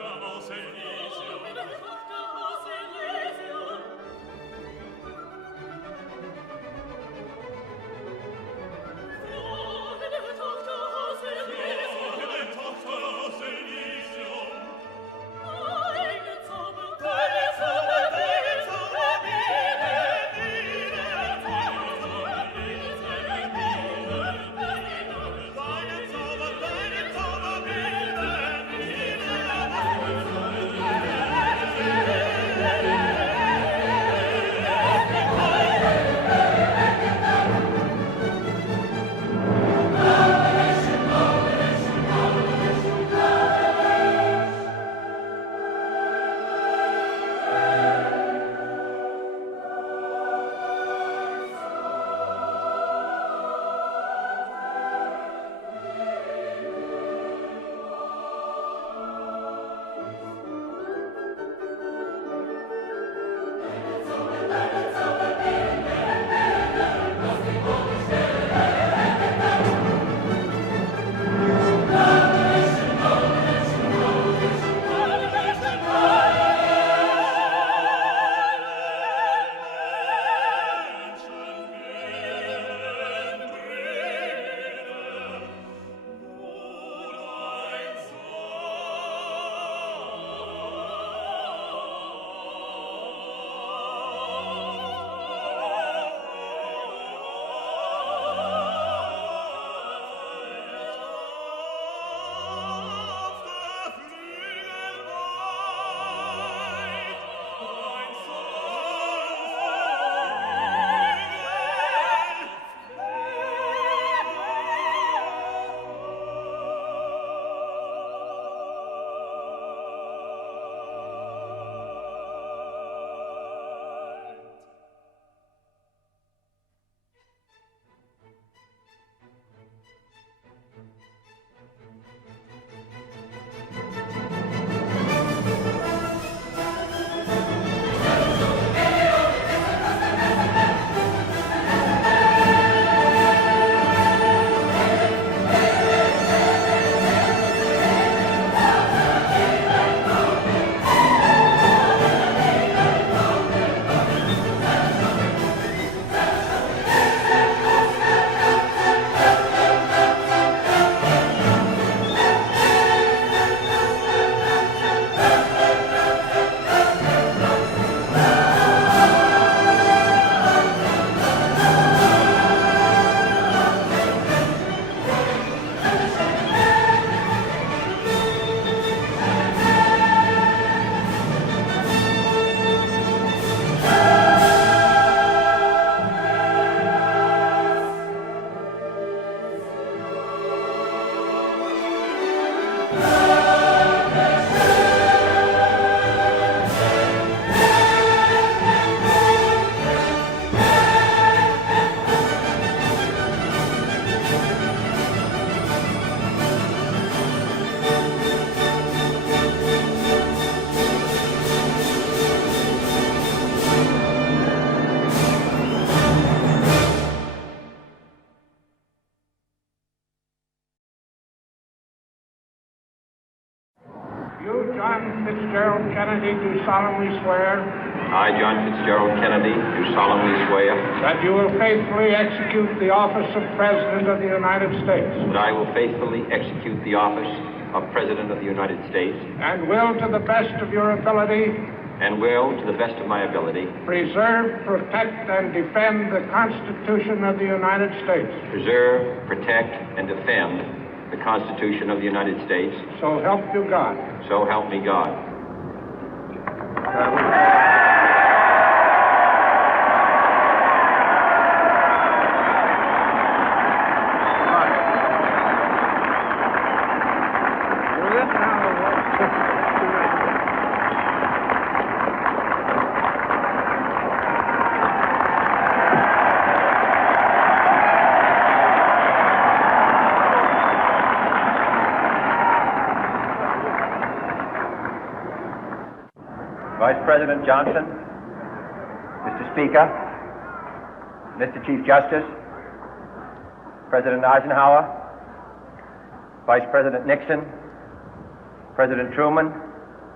Fitzgerald Kennedy, do solemnly swear. I, John Fitzgerald Kennedy, do solemnly swear. That you will faithfully execute the office of President of the United States. That I will faithfully execute the office of President of the United States. And will, to the best of your ability. And will, to the best of my ability. Preserve, protect, and defend the Constitution of the United States. Preserve, protect, and defend the Constitution of the United States. So help you God. So help me God. Vice President Johnson, Mr. Speaker, Mr. Chief Justice, President Eisenhower, Vice President Nixon, President Truman,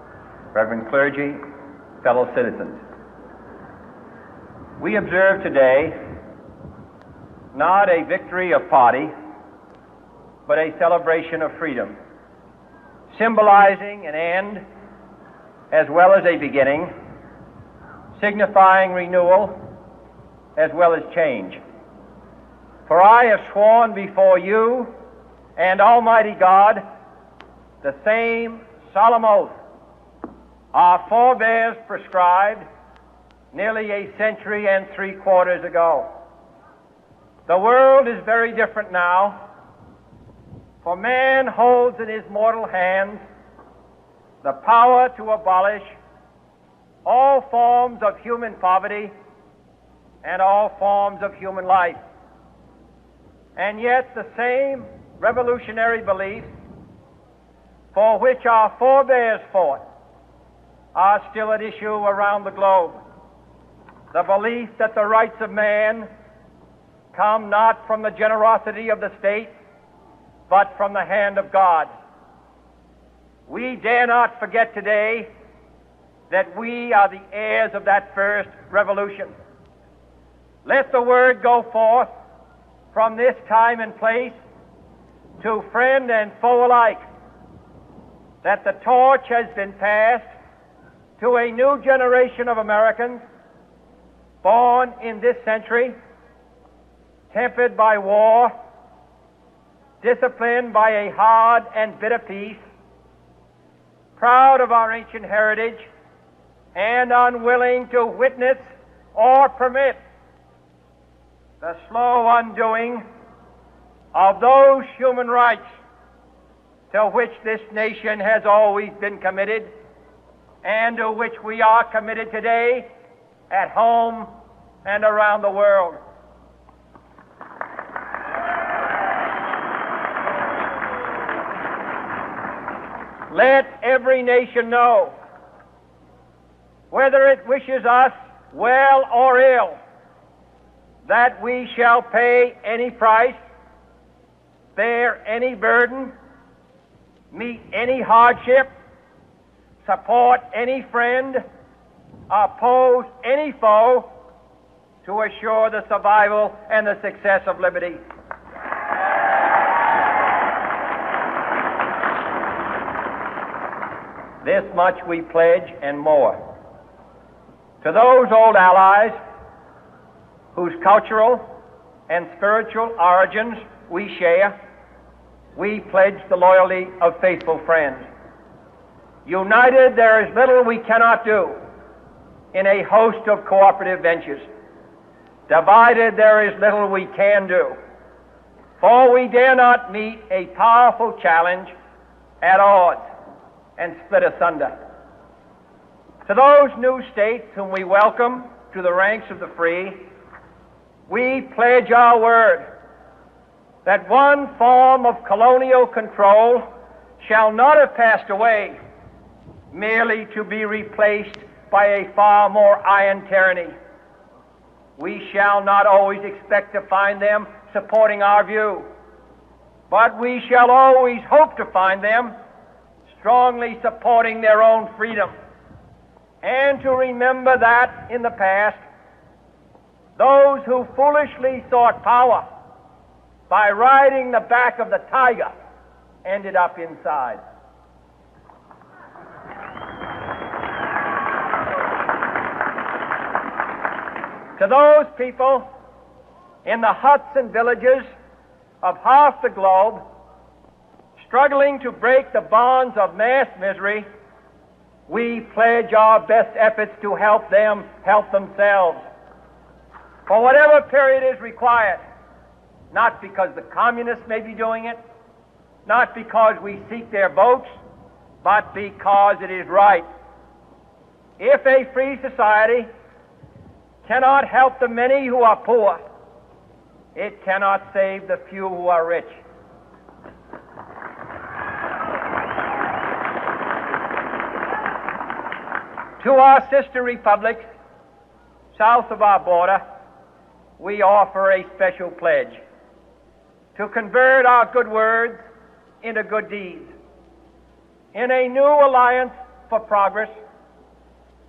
Reverend clergy, fellow citizens. We observe today not a victory of party, but a celebration of freedom, symbolizing an end as well as a beginning, signifying renewal as well as change. For I have sworn before you and Almighty God the same solemn oath our forebears prescribed nearly a century and 3/4 ago. The world is very different now, for man holds in his mortal hands the power to abolish all forms of human poverty and all forms of human life. And yet the same revolutionary beliefs for which our forebears fought are still at issue around the globe. The belief that the rights of man come not from the generosity of the state, but from the hand of God. We dare not forget today that we are the heirs of that first revolution. Let the word go forth from this time and place to friend and foe alike that the torch has been passed to a new generation of Americans born in this century, tempered by war, disciplined by a hard and bitter peace, proud of our ancient heritage, and unwilling to witness or permit the slow undoing of those human rights to which this nation has always been committed and to which we are committed today at home and around the world. Let every nation know, whether it wishes us well or ill, that we shall pay any price, bear any burden, meet any hardship, support any friend, oppose any foe to assure the survival and the success of liberty. This much we pledge and more. To those old allies whose cultural and spiritual origins we share, we pledge the loyalty of faithful friends. United, there is little we cannot do in a host of cooperative ventures. Divided, there is little we can do, for we dare not meet a powerful challenge at odds and split asunder. To those new states whom we welcome to the ranks of the free, we pledge our word that one form of colonial control shall not have passed away, merely to be replaced by a far more iron tyranny. We shall not always expect to find them supporting our view, but we shall always hope to find them strongly supporting their own freedom, and to remember that in the past, those who foolishly sought power by riding the back of the tiger ended up inside. To those people in the huts and villages of half the globe struggling to break the bonds of mass misery, we pledge our best efforts to help them help themselves for whatever period is required, not because the communists may be doing it, not because we seek their votes, but because it is right. If a free society cannot help the many who are poor, it cannot save the few who are rich. To our sister republics south of our border, we offer a special pledge to convert our good words into good deeds. In a new alliance for progress,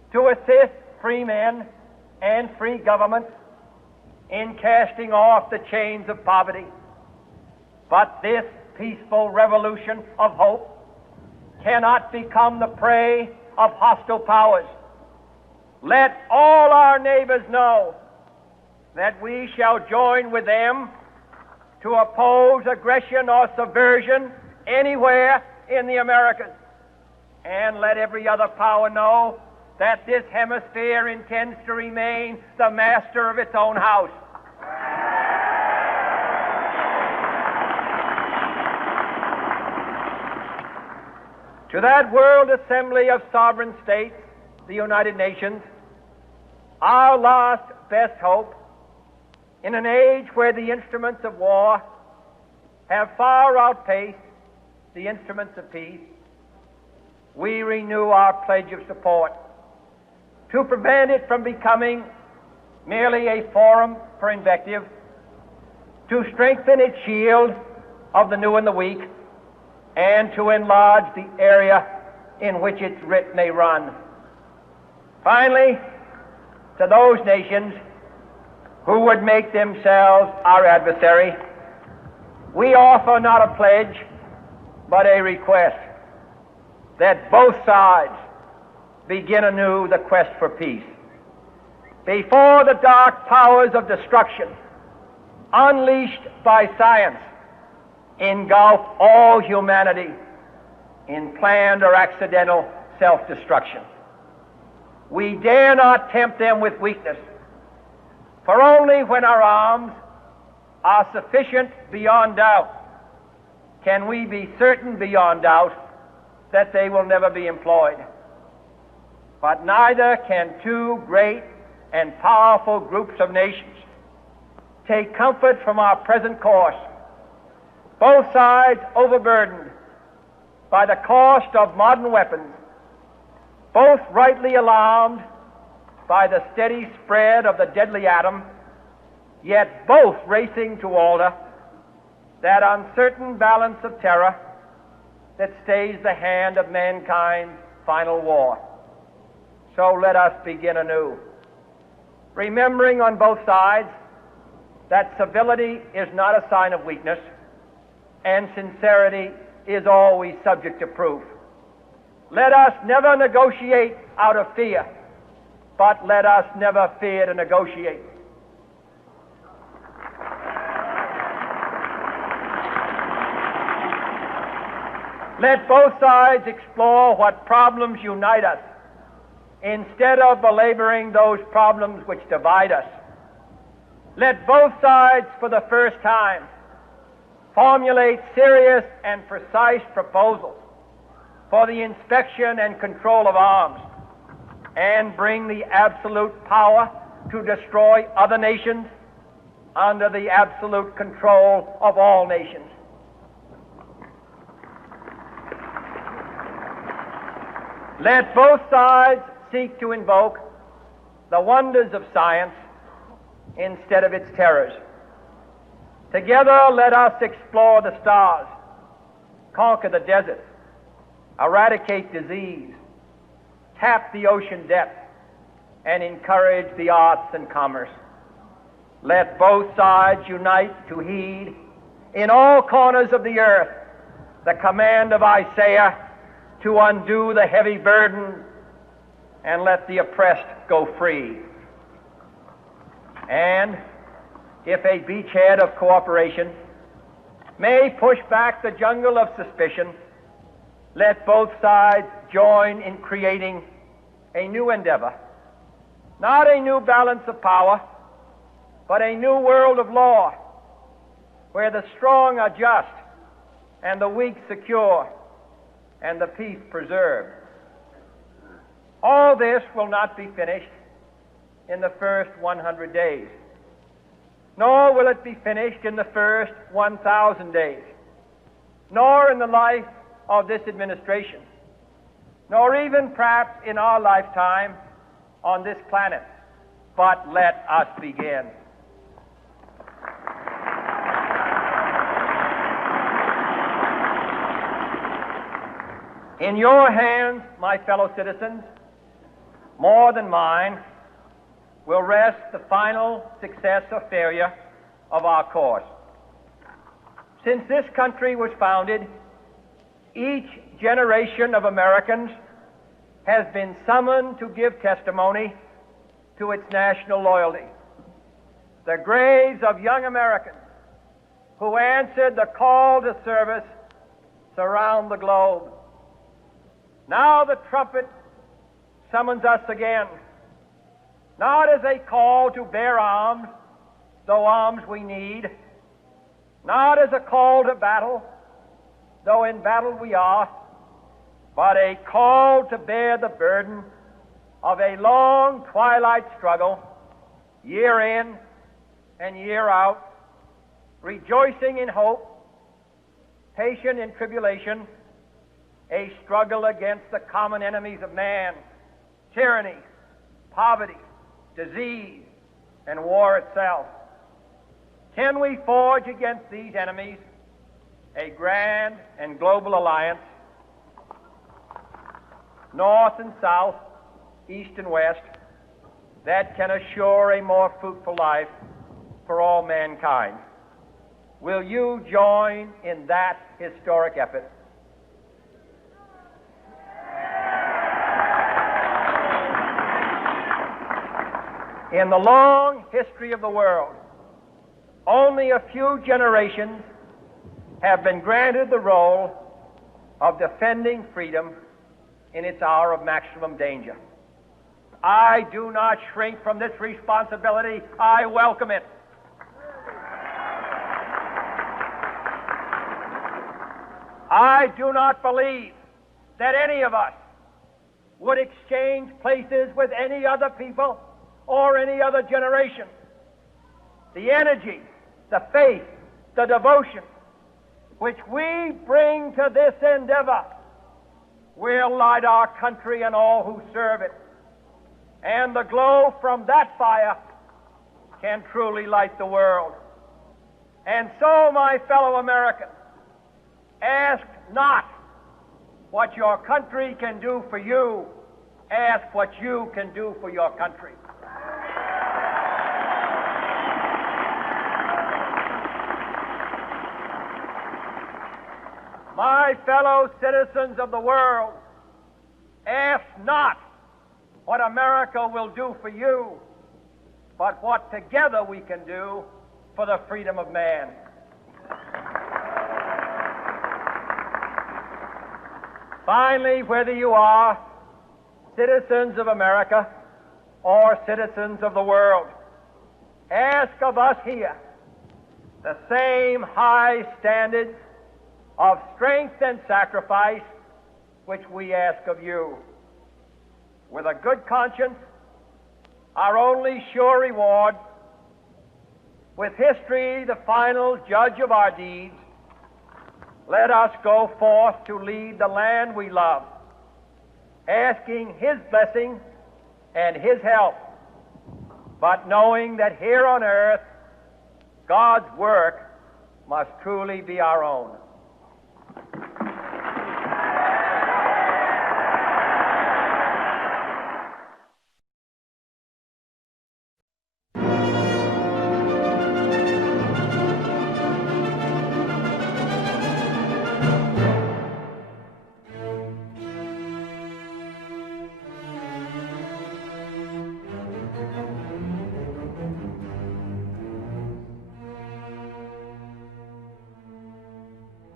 to assist free men and free governments in casting off the chains of poverty. But this peaceful revolution of hope cannot become the prey of hostile powers. Let all our neighbors know that we shall join with them to oppose aggression or subversion anywhere in the Americas. And let every other power know that this hemisphere intends to remain the master of its own house. To that World Assembly of Sovereign States, the United Nations, our last best hope, in an age where the instruments of war have far outpaced the instruments of peace, we renew our pledge of support to prevent it from becoming merely a forum for invective, to strengthen its shield of the new and the weak, and to enlarge the area in which its writ may run. Finally, to those nations who would make themselves our adversary, we offer not a pledge, but a request that both sides begin anew the quest for peace. Before the dark powers of destruction, unleashed by science, engulf all humanity in planned or accidental self-destruction, we dare not tempt them with weakness, for only when our arms are sufficient beyond doubt can we be certain beyond doubt that they will never be employed. But neither can two great and powerful groups of nations take comfort from our present course, both sides overburdened by the cost of modern weapons, both rightly alarmed by the steady spread of the deadly atom, yet both racing to alter that uncertain balance of terror that stays the hand of mankind's final war. So let us begin anew, remembering on both sides that civility is not a sign of weakness, and sincerity is always subject to proof. Let us never negotiate out of fear, but let us never fear to negotiate. Let both sides explore what problems unite us, instead of belaboring those problems which divide us. Let both sides, for the first time, formulate serious and precise proposals for the inspection and control of arms, and bring the absolute power to destroy other nations under the absolute control of all nations. Let both sides seek to invoke the wonders of science instead of its terrors. Together, let us explore the stars, conquer the deserts, eradicate disease, tap the ocean depths, and encourage the arts and commerce. Let both sides unite to heed in all corners of the earth the command of Isaiah to undo the heavy burden and let the oppressed go free. And if a beachhead of cooperation may push back the jungle of suspicion, let both sides join in creating a new endeavor, not a new balance of power, but a new world of law, where the strong are just and the weak secure and the peace preserved. All this will not be finished in the first 100 days, nor will it be finished in the first 1,000 days, nor in the life of this administration, nor even perhaps in our lifetime on this planet. But let us begin. In your hands, my fellow citizens, more than mine, will rest the final success or failure of our course. Since this country was founded, each generation of Americans has been summoned to give testimony to its national loyalty. The graves of young Americans who answered the call to service surround the globe. Now the trumpet summons us again, not as a call to bear arms, though arms we need, not as a call to battle, though in battle we are, but a call to bear the burden of a long twilight struggle, year in and year out, rejoicing in hope, patient in tribulation, a struggle against the common enemies of man, tyranny, poverty, disease, and war itself. Can we forge against these enemies a grand and global alliance, north and south, east and west, that can assure a more fruitful life for all mankind? Will you join in that historic effort? In the long history of the world, only a few generations have been granted the role of defending freedom in its hour of maximum danger. I do not shrink from this responsibility. I welcome it. I do not believe that any of us would exchange places with any other people or any other generation. The energy, the faith, the devotion which we bring to this endeavor will light our country and all who serve it. And the glow from that fire can truly light the world. And so, my fellow Americans, ask not what your country can do for you. Ask what you can do for your country. My fellow citizens of the world, ask not what America will do for you, but what together we can do for the freedom of man. Finally, whether you are citizens of America or citizens of the world, ask of us here the same high standards of strength and sacrifice which we ask of you. With a good conscience, our only sure reward, with history the final judge of our deeds, let us go forth to lead the land we love, asking His blessing and His help, but knowing that here on earth God's work must truly be our own.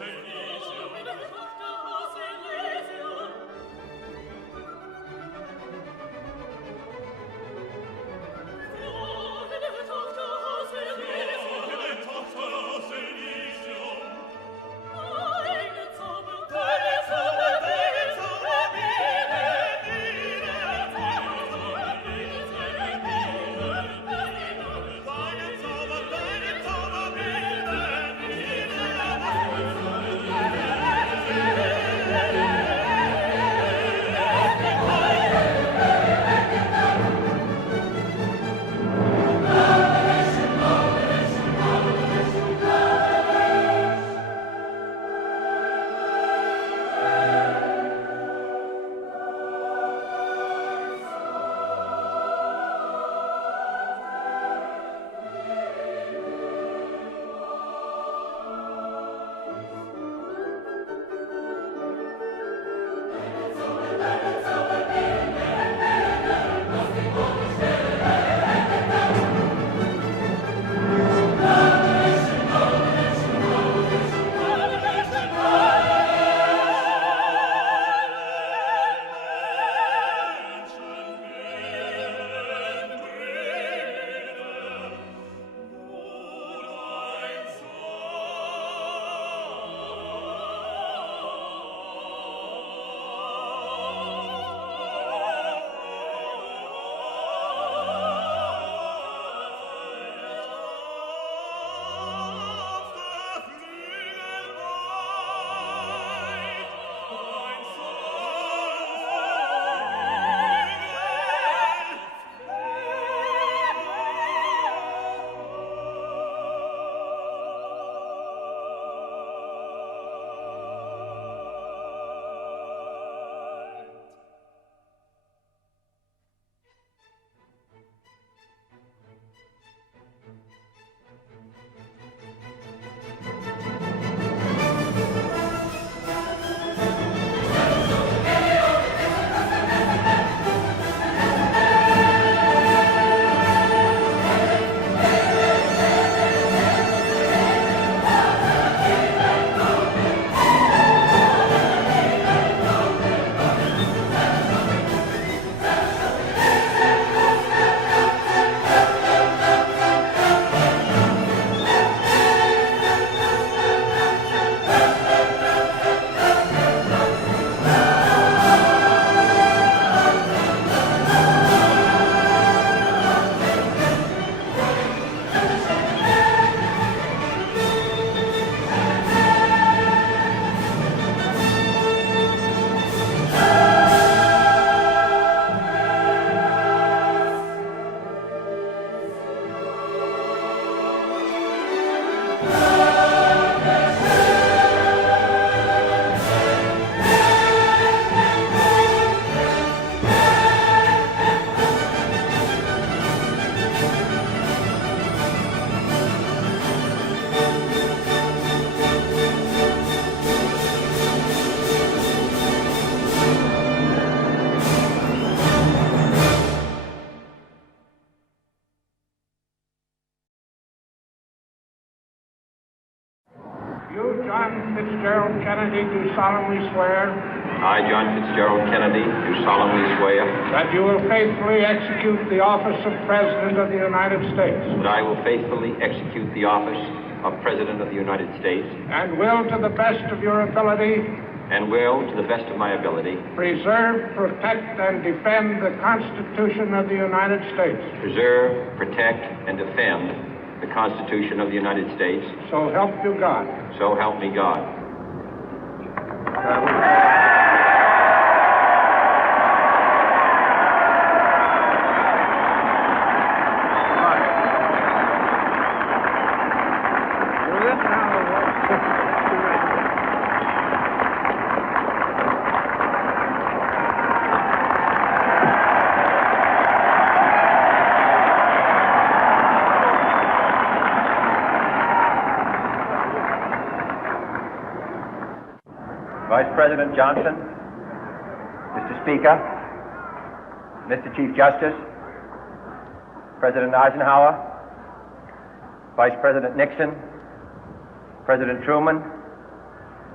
You, John Fitzgerald Kennedy, do solemnly swear I, John Fitzgerald Kennedy, do solemnly swear that you will faithfully execute the office of President of the United States that I will faithfully execute the office of President of the United States and will, to the best of your ability, and will, to the best of my ability, preserve, protect, and defend the Constitution of the United States. preserve, protect, and defend the Constitution of the United States. So help you God. So help me God. Vice President Johnson, Mr. Speaker, Mr. Chief Justice, President Eisenhower, Vice President Nixon, President Truman,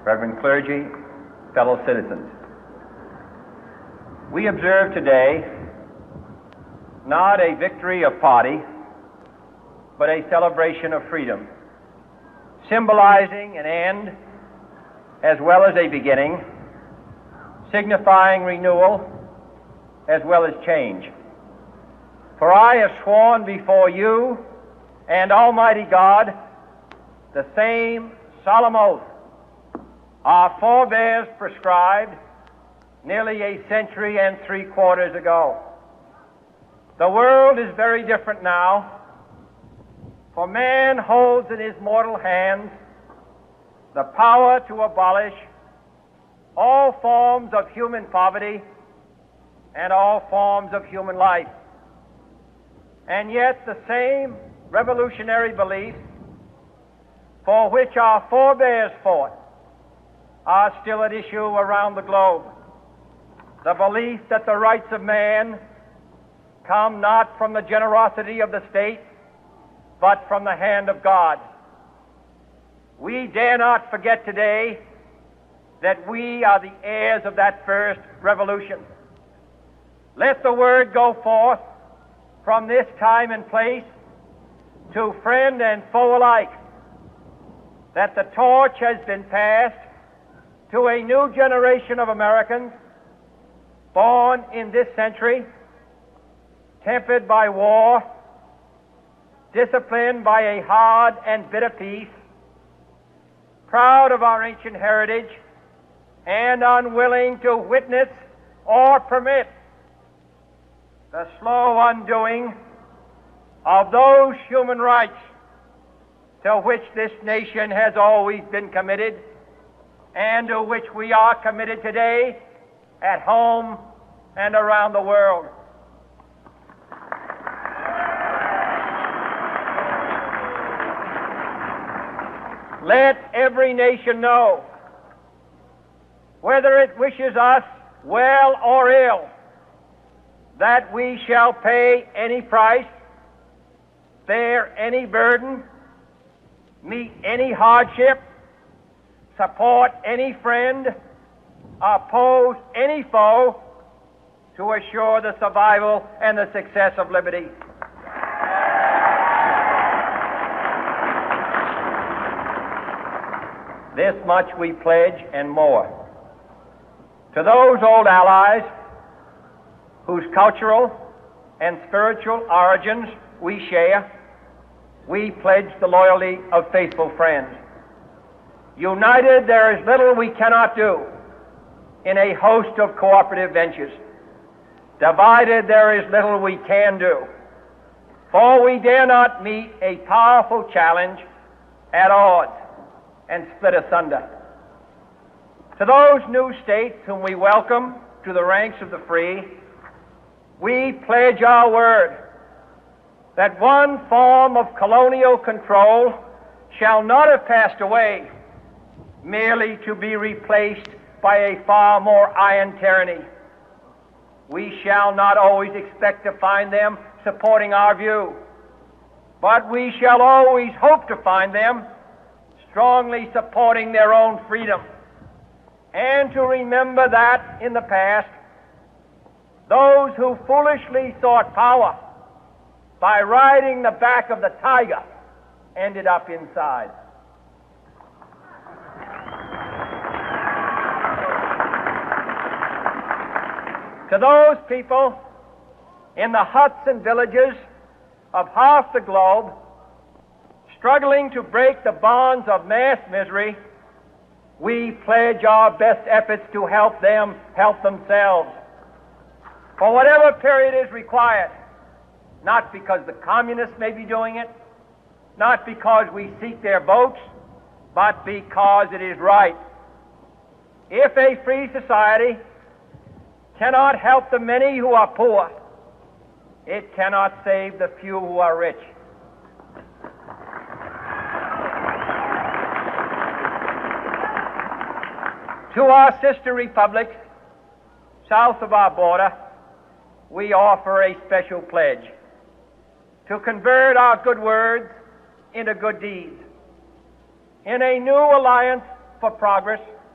Reverend clergy, fellow citizens. We observe today not a victory of party, but a celebration of freedom, symbolizing an end as well as a beginning, signifying renewal as well as change. For I have sworn before you and Almighty God the same solemn oath our forebears prescribed nearly a century and 3/4 ago. The world is very different now, for man holds in his mortal hands the power to abolish all forms of human poverty and all forms of human life. And yet the same revolutionary beliefs for which our forebears fought are still at issue around the globe. The belief that the rights of man come not from the generosity of the state, but from the hand of God. We dare not forget today that we are the heirs of that first revolution. Let the word go forth from this time and place to friend and foe alike that the torch has been passed to a new generation of Americans born in this century, tempered by war, disciplined by a hard and bitter peace, proud of our ancient heritage, and unwilling to witness or permit the slow undoing of those human rights to which this nation has always been committed and to which we are committed today at home and around the world. Let every nation know, whether it wishes us well or ill, that we shall pay any price, bear any burden, meet any hardship, support any friend, oppose any foe to assure the survival and the success of liberty. This much we pledge and more. To those old allies whose cultural and spiritual origins we share, we pledge the loyalty of faithful friends. United, there is little we cannot do in a host of cooperative ventures. Divided, there is little we can do, for we dare not meet a powerful challenge at odds and split asunder. To those new states whom we welcome to the ranks of the free, we pledge our word that one form of colonial control shall not have passed away, merely to be replaced by a far more iron tyranny. We shall not always expect to find them supporting our view, but we shall always hope to find them strongly supporting their own freedom, and to remember that in the past, those who foolishly sought power by riding the back of the tiger ended up inside. To those people in the huts and villages of half the globe struggling to break the bonds of mass misery, we pledge our best efforts to help them help themselves for whatever period is required, not because the communists may be doing it, not because we seek their votes, but because it is right. If a free society cannot help the many who are poor, it cannot save the few who are rich. To our sister republics south of our border, we offer a special pledge to convert our good words into good deeds. In a new alliance for progress,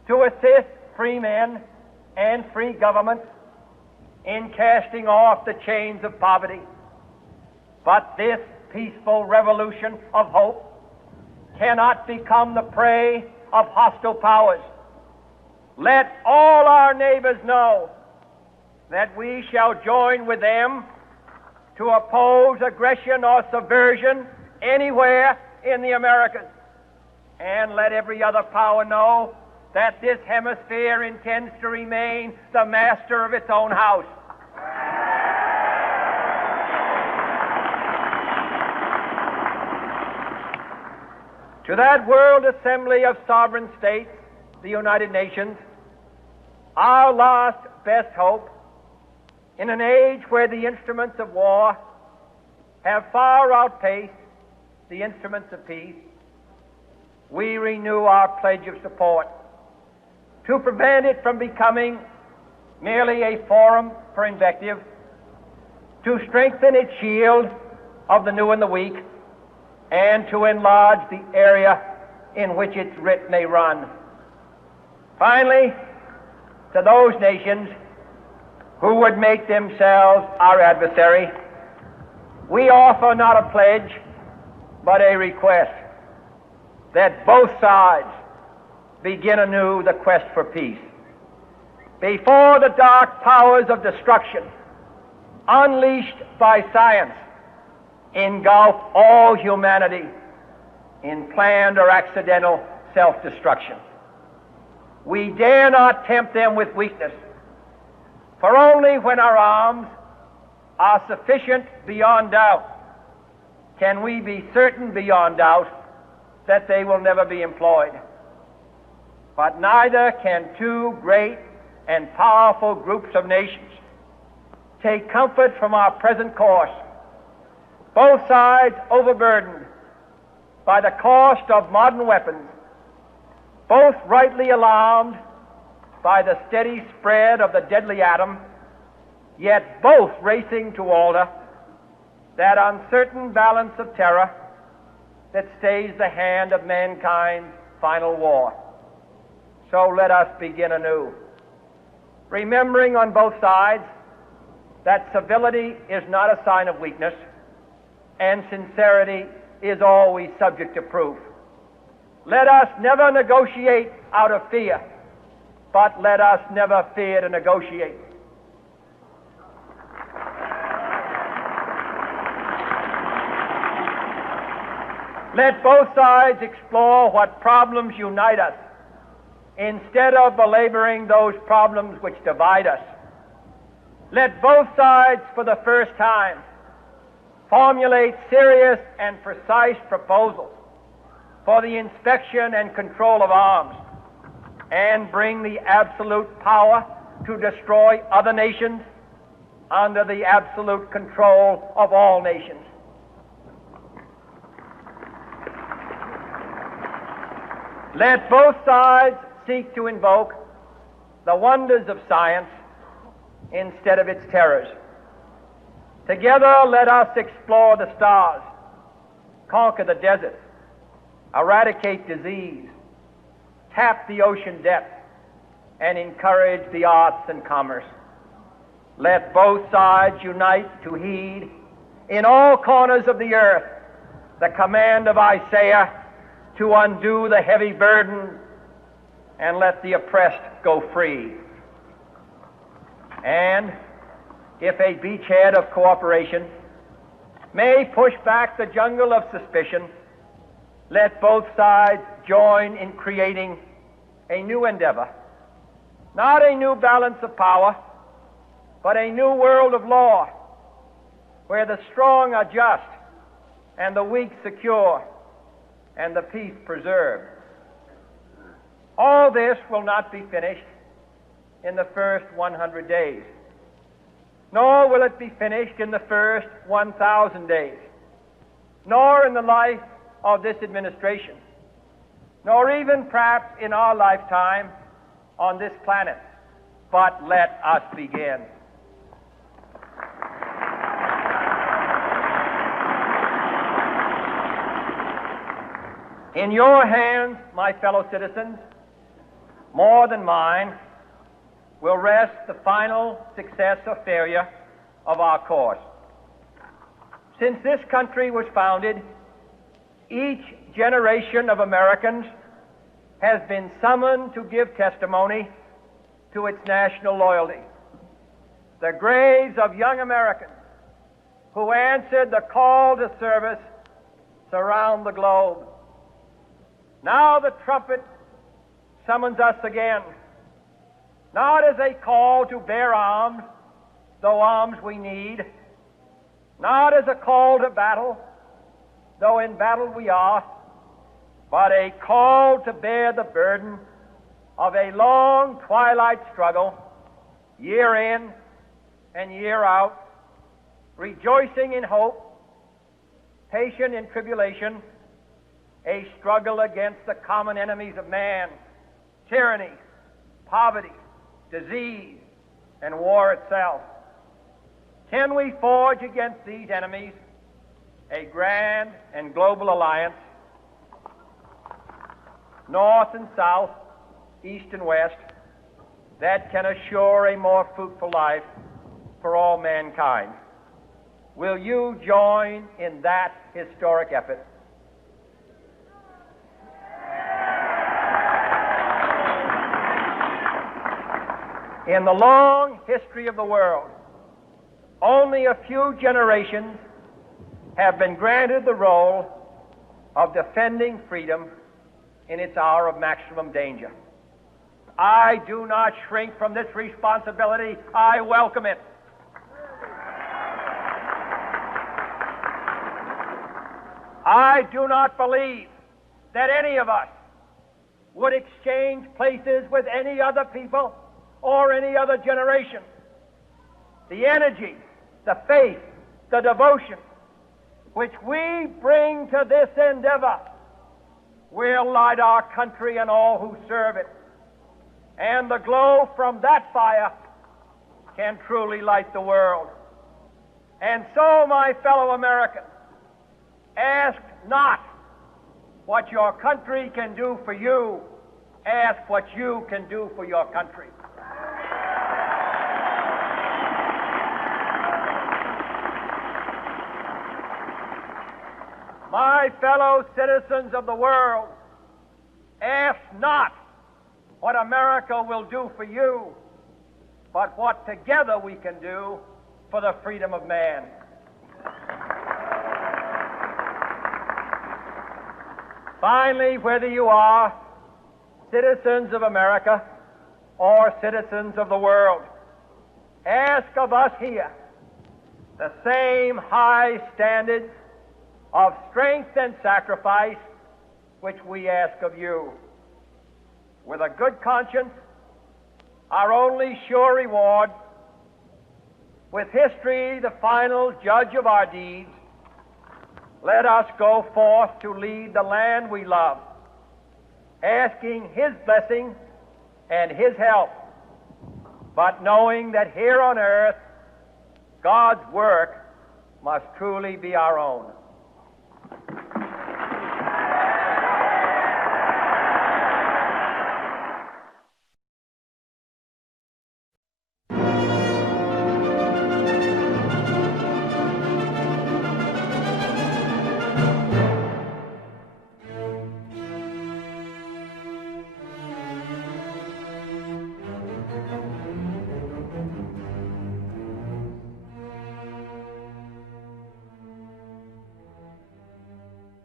to assist free men and free governments in casting off the chains of poverty. But this peaceful revolution of hope cannot become the prey of hostile powers. Let all our neighbors know that we shall join with them to oppose aggression or subversion anywhere in the Americas. And let every other power know that this hemisphere intends to remain the master of its own house. To that World Assembly of Sovereign States, the United Nations, our last best hope, in an age where the instruments of war have far outpaced the instruments of peace, we renew our pledge of support to prevent it from becoming merely a forum for invective, to strengthen its shield of the new and the weak, and to enlarge the area in which its writ may run. Finally, to those nations who would make themselves our adversary, we offer not a pledge, but a request that both sides begin anew the quest for peace. Before the dark powers of destruction, unleashed by science, engulf all humanity in planned or accidental self-destruction, we dare not tempt them with weakness, for only when our arms are sufficient beyond doubt can we be certain beyond doubt that they will never be employed. But neither can two great and powerful groups of nations take comfort from our present course, both sides overburdened by the cost of modern weapons, both rightly alarmed by the steady spread of the deadly atom, yet both racing to alter that uncertain balance of terror that stays the hand of mankind's final war. So let us begin anew, remembering on both sides that civility is not a sign of weakness, and sincerity is always subject to proof. Let us never negotiate out of fear, but let us never fear to negotiate. Let both sides explore what problems unite us, instead of belaboring those problems which divide us. Let both sides, for the first time, formulate serious and precise proposals for the inspection and control of arms, and bring the absolute power to destroy other nations under the absolute control of all nations. Let both sides seek to invoke the wonders of science instead of its terrors. Together, let us explore the stars, conquer the deserts, eradicate disease, tap the ocean depths, and encourage the arts and commerce. Let both sides unite to heed in all corners of the earth the command of Isaiah to undo the heavy burden and let the oppressed go free. And if a beachhead of cooperation may push back the jungle of suspicion, let both sides join in creating a new endeavor, not a new balance of power, but a new world of law, where the strong are just and the weak secure and the peace preserved. All this will not be finished in the first 100 days, nor will it be finished in the first 1,000 days, nor in the life of this administration, nor even perhaps in our lifetime on this planet. But let us begin. In your hands, my fellow citizens, more than mine, will rest the final success or failure of our course. Since this country was founded, each generation of Americans has been summoned to give testimony to its national loyalty. The graves of young Americans who answered the call to service surround the globe. Now the trumpet summons us again, not as a call to bear arms, though arms we need, not as a call to battle, though in battle we are, but a call to bear the burden of a long twilight struggle, year in and year out, rejoicing in hope, patient in tribulation, a struggle against the common enemies of man, tyranny, poverty, disease, and war itself. Can we forge against these enemies a grand and global alliance, north and south, east and west, that can assure a more fruitful life for all mankind? Will you join in that historic effort? In the long history of the world, only a few generations have been granted the role of defending freedom in its hour of maximum danger. I do not shrink from this responsibility. I welcome it. I do not believe that any of us would exchange places with any other people or any other generation. The energy, the faith, the devotion which we bring to this endeavor will light our country and all who serve it. And the glow from that fire can truly light the world. And so, my fellow Americans, ask not what your country can do for you. Ask what you can do for your country. My fellow citizens of the world, ask not what America will do for you, but what together we can do for the freedom of man. Finally, whether you are citizens of America or citizens of the world, ask of us here the same high standards of strength and sacrifice which we ask of you. With a good conscience, our only sure reward, with history the final judge of our deeds, let us go forth to lead the land we love, asking His blessing and His help, but knowing that here on earth God's work must truly be our own.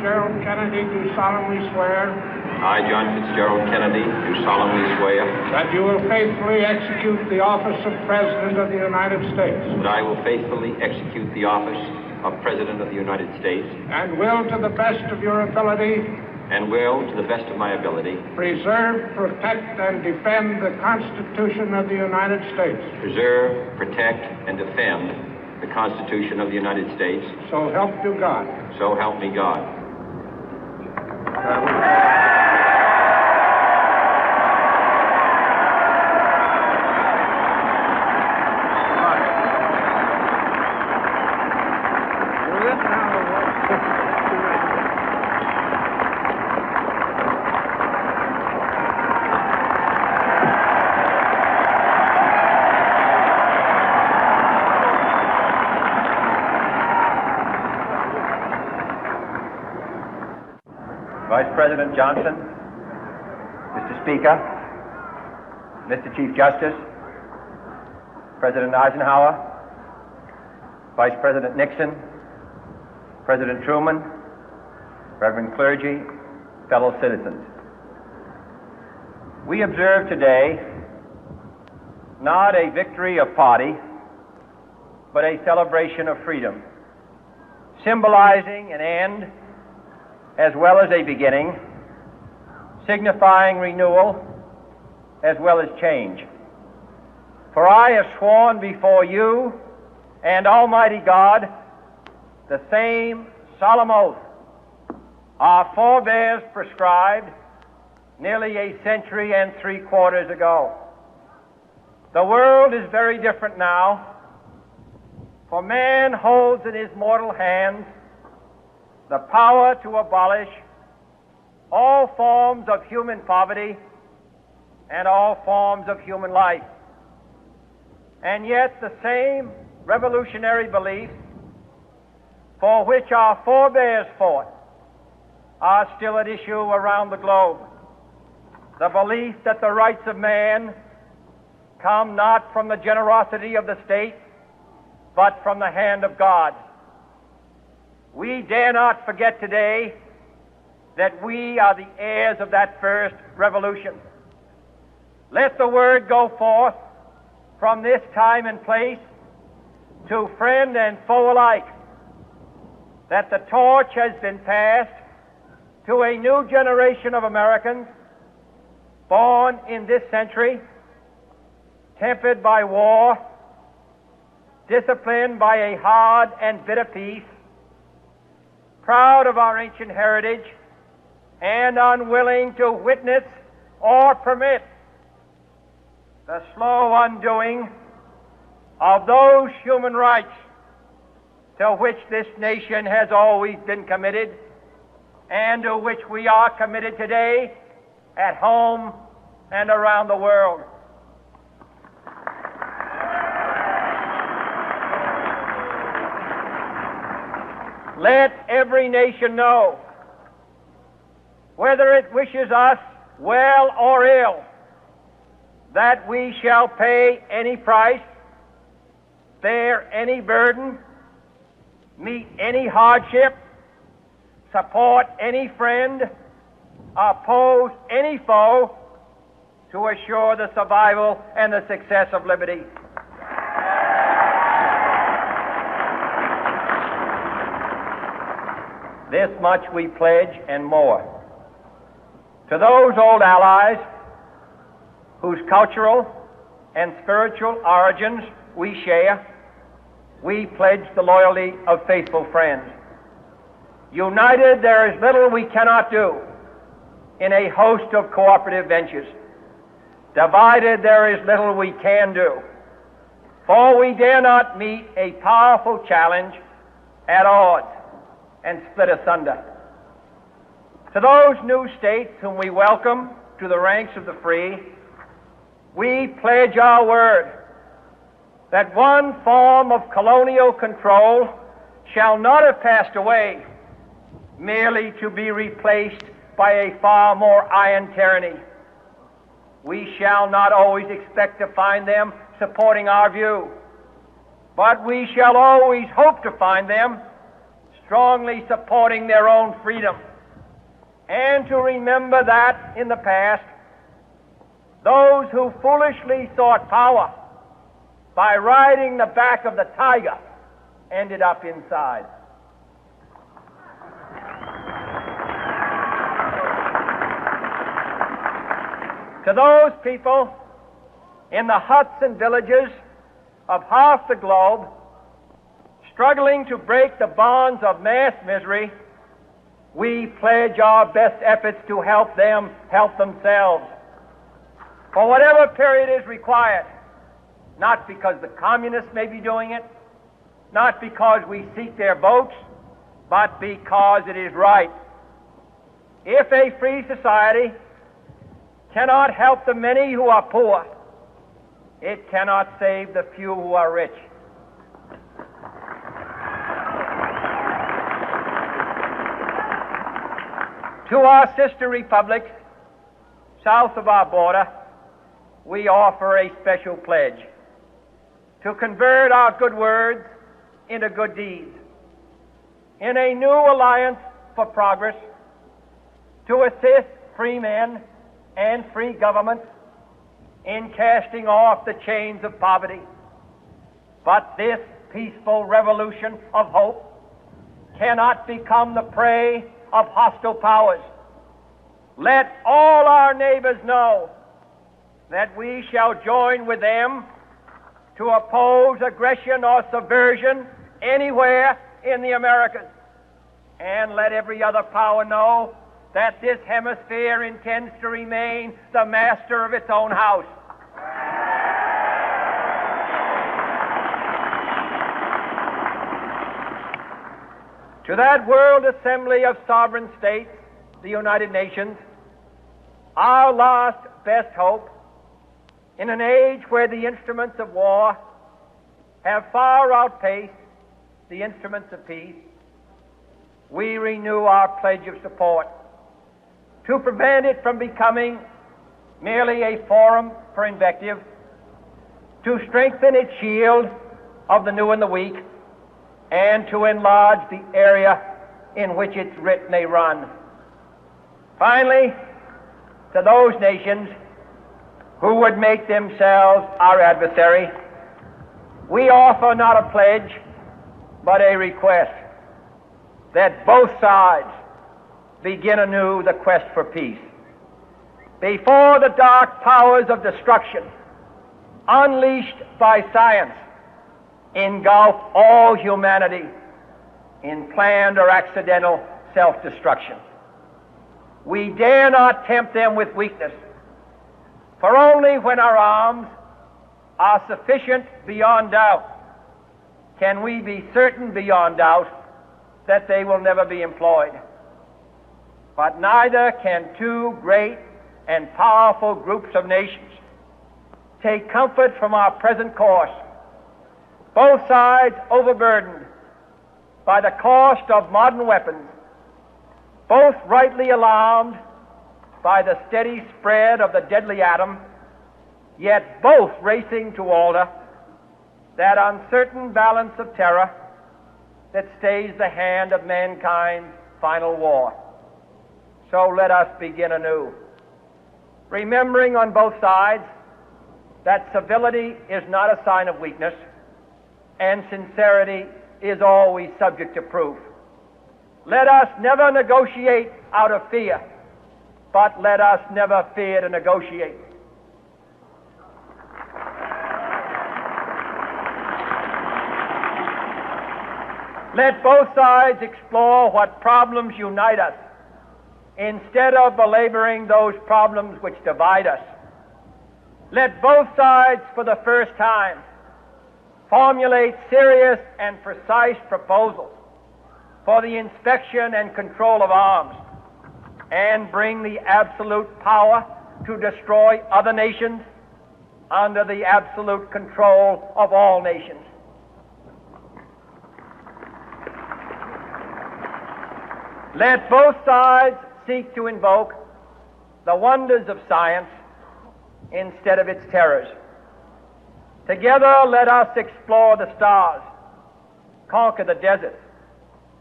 Fitzgerald Kennedy, do solemnly swear I, John Fitzgerald Kennedy, do solemnly swear that you will faithfully execute the office of President of the United States that I will faithfully execute the office of President of the United States and will, to the best of your ability, and will, to the best of my ability, preserve, protect, and defend the Constitution of the United States. preserve, protect, and defend the Constitution of the United States. So help you God. So help me God. Vice President Johnson, Mr. Speaker, Mr. Chief Justice, President Eisenhower, Vice President Nixon, President Truman, Reverend clergy, fellow citizens. We observe today not a victory of party, but a celebration of freedom, symbolizing an end as well as a beginning, signifying renewal as well as change. For I have sworn before you and Almighty God the same solemn oath our forebears prescribed nearly a century and 3/4 ago. The world is very different now, for man holds in his mortal hands the power to abolish all forms of human poverty and all forms of human life. And yet the same revolutionary beliefs for which our forebears fought are still at issue around the globe. The belief that the rights of man come not from the generosity of the state, but from the hand of God. We dare not forget today that we are the heirs of that first revolution. Let the word go forth from this time and place to friend and foe alike that the torch has been passed to a new generation of Americans born in this century, tempered by war, disciplined by a hard and bitter peace, proud of our ancient heritage, and unwilling to witness or permit the slow undoing of those human rights to which this nation has always been committed and to which we are committed today at home and around the world. Let every nation know, whether it wishes us well or ill, that we shall pay any price, bear any burden, meet any hardship, support any friend, oppose any foe to assure the survival and the success of liberty. This much we pledge and more. To those old allies whose cultural and spiritual origins we share, we pledge the loyalty of faithful friends. United, there is little we cannot do in a host of cooperative ventures. Divided, there is little we can do, for we dare not meet a powerful challenge at odds and split asunder. To those new states whom we welcome to the ranks of the free, we pledge our word that one form of colonial control shall not have passed away, merely to be replaced by a far more iron tyranny. We shall not always expect to find them supporting our view, but we shall always hope to find them strongly supporting their own freedom, and to remember that in the past, those who foolishly sought power by riding the back of the tiger ended up inside. To those people in the huts and villages of half the globe struggling to break the bonds of mass misery, we pledge our best efforts to help them help themselves for whatever period is required, not because the communists may be doing it, not because we seek their votes, but because it is right. If a free society cannot help the many who are poor, it cannot save the few who are rich. To our sister republics south of our border, we offer a special pledge to convert our good words into good deeds, in a new alliance for progress, to assist free men and free governments in casting off the chains of poverty. But this peaceful revolution of hope cannot become the prey of hostile powers. Let all our neighbors know that we shall join with them to oppose aggression or subversion anywhere in the Americas. And let every other power know that this hemisphere intends to remain the master of its own house. To that World Assembly of Sovereign States, the United Nations, our last best hope, in an age where the instruments of war have far outpaced the instruments of peace, we renew our pledge of support to prevent it from becoming merely a forum for invective, to strengthen its shield of the new and the weak, and to enlarge the area in which its writ may run. Finally, to those nations who would make themselves our adversary, we offer not a pledge, but a request that both sides begin anew the quest for peace. Before the dark powers of destruction, unleashed by science, engulf all humanity in planned or accidental self-destruction, we dare not tempt them with weakness, for only when our arms are sufficient beyond doubt can we be certain beyond doubt that they will never be employed. But neither can two great and powerful groups of nations take comfort from our present course, both sides overburdened by the cost of modern weapons, both rightly alarmed by the steady spread of the deadly atom, yet both racing to alter that uncertain balance of terror that stays the hand of mankind's final war. So let us begin anew, remembering on both sides that civility is not a sign of weakness, and sincerity is always subject to proof. Let us never negotiate out of fear, but let us never fear to negotiate. Let both sides explore what problems unite us, instead of belaboring those problems which divide us. Let both sides, for the first time, formulate serious and precise proposals for the inspection and control of arms, and bring the absolute power to destroy other nations under the absolute control of all nations. Let both sides seek to invoke the wonders of science instead of its terrors. Together let us explore the stars, conquer the deserts,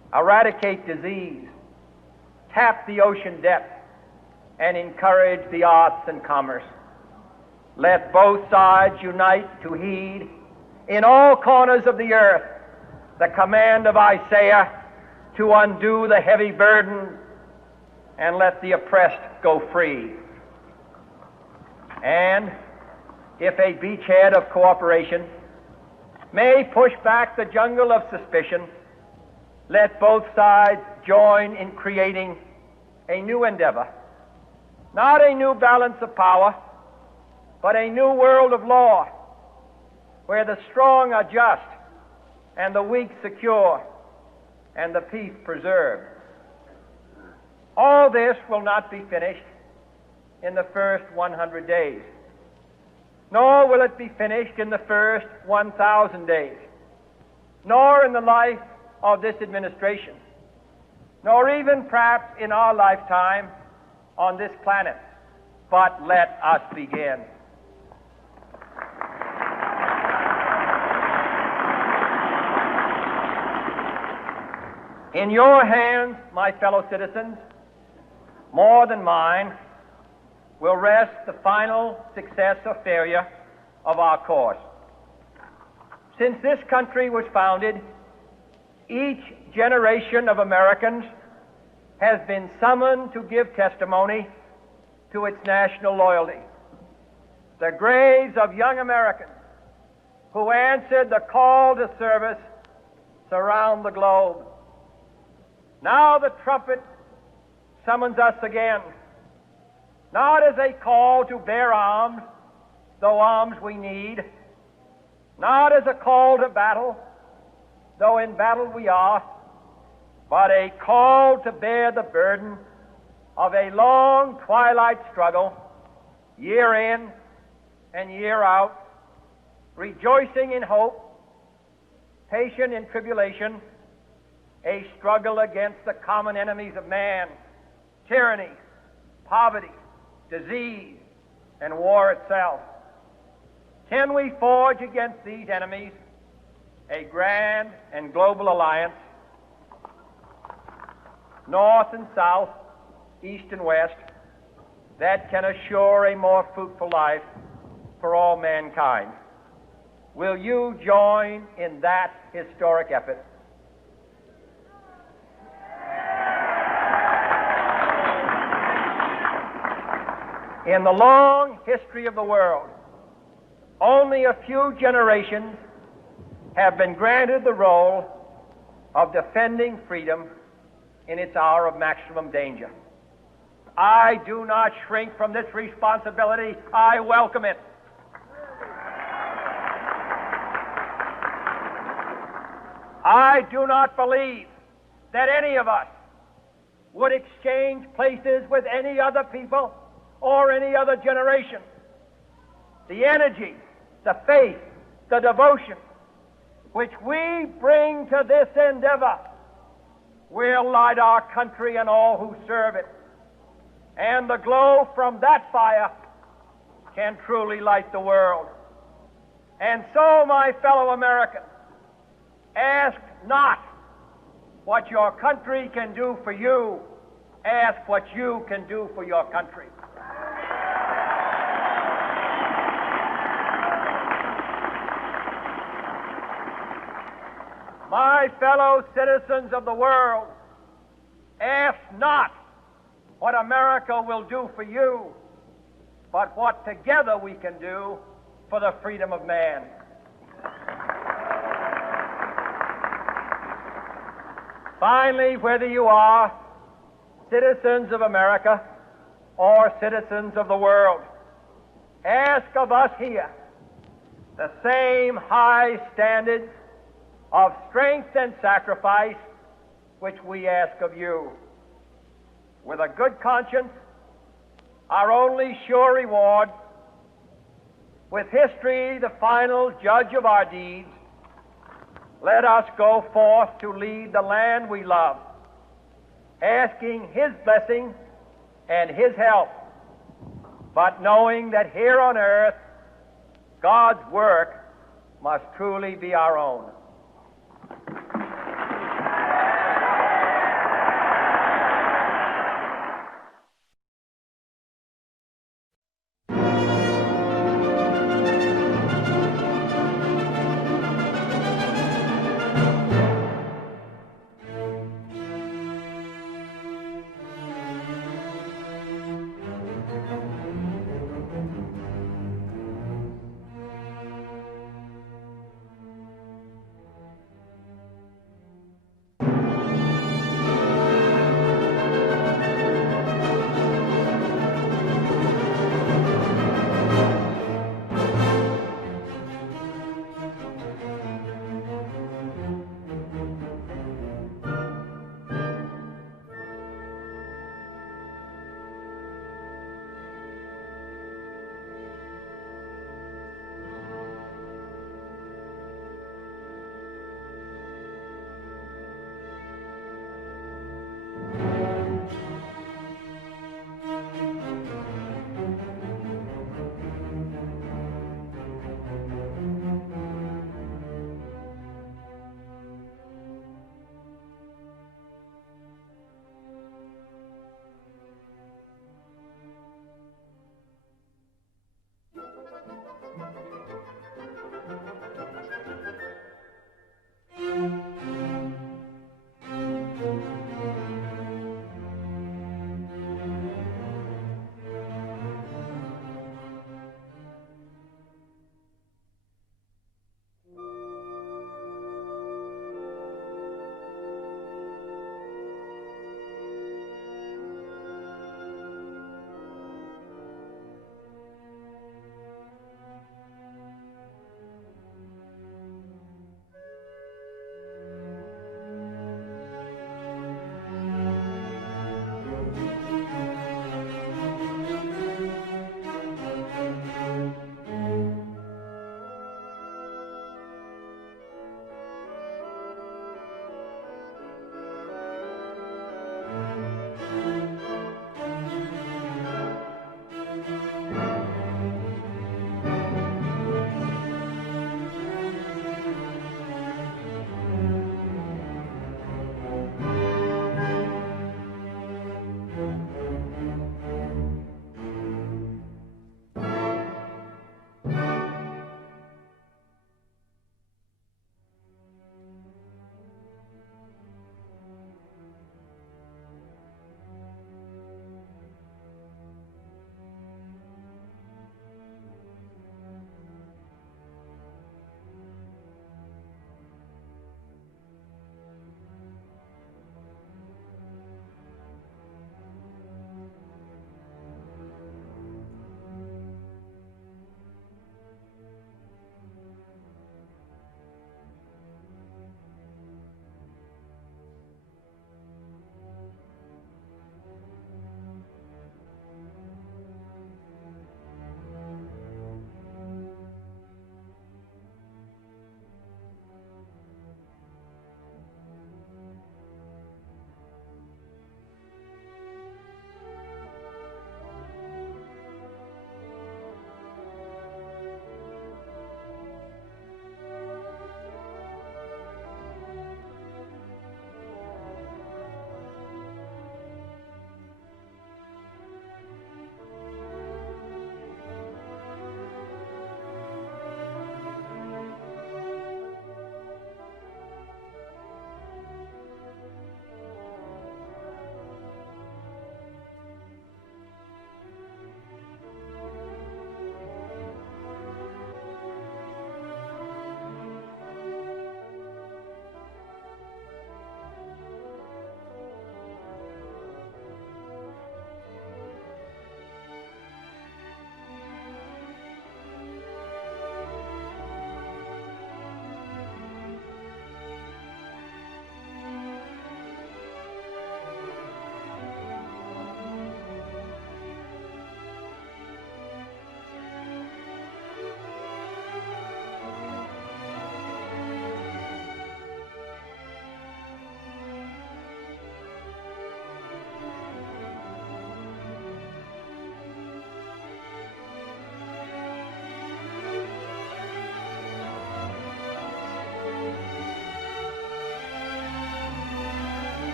eradicate disease, tap the ocean depth, and encourage the arts and commerce. Let both sides unite to heed in all corners of the earth the command of Isaiah to undo the heavy burden and let the oppressed go free. And if a beachhead of cooperation may push back the jungle of suspicion, let both sides join in creating a new endeavor, not a new balance of power, but a new world of law, where the strong are just and the weak secure and the peace preserved. All this will not be finished in the first 100 days, nor will it be finished in the first 1,000 days, nor in the life of this administration, nor even perhaps in our lifetime on this planet. But let us begin. In your hands, my fellow citizens, more than mine, will rest the final success or failure of our course. Since this country was founded, each generation of Americans has been summoned to give testimony to its national loyalty. The graves of young Americans who answered the call to service surround the globe. Now the trumpet summons us again, not as a call to bear arms, though arms we need, not as a call to battle, though in battle we are, but a call to bear the burden of a long twilight struggle, year in and year out, rejoicing in hope, patient in tribulation, a struggle against the common enemies of man, tyranny, poverty, disease, and war itself. Can we forge against these enemies a grand and global alliance, north and south, east and west, that can assure a more fruitful life for all mankind? Will you join in that historic effort? In the long history of the world, only a few generations have been granted the role of defending freedom in its hour of maximum danger. I do not shrink from this responsibility. I welcome it. I do not believe that any of us would exchange places with any other people or any other generation. The energy, the faith, the devotion which we bring to this endeavor will light our country and all who serve it. And the glow from that fire can truly light the world. And so, my fellow Americans, ask not what your country can do for you. Ask what you can do for your country. My fellow citizens of the world, ask not what America will do for you, but what together we can do for the freedom of man. Finally, whether you are citizens of America or citizens of the world, ask of us here the same high standards of strength and sacrifice which we ask of you. With a good conscience, our only sure reward, with history the final judge of our deeds, let us go forth to lead the land we love, asking His blessing and His help, but knowing that here on earth God's work must truly be our own.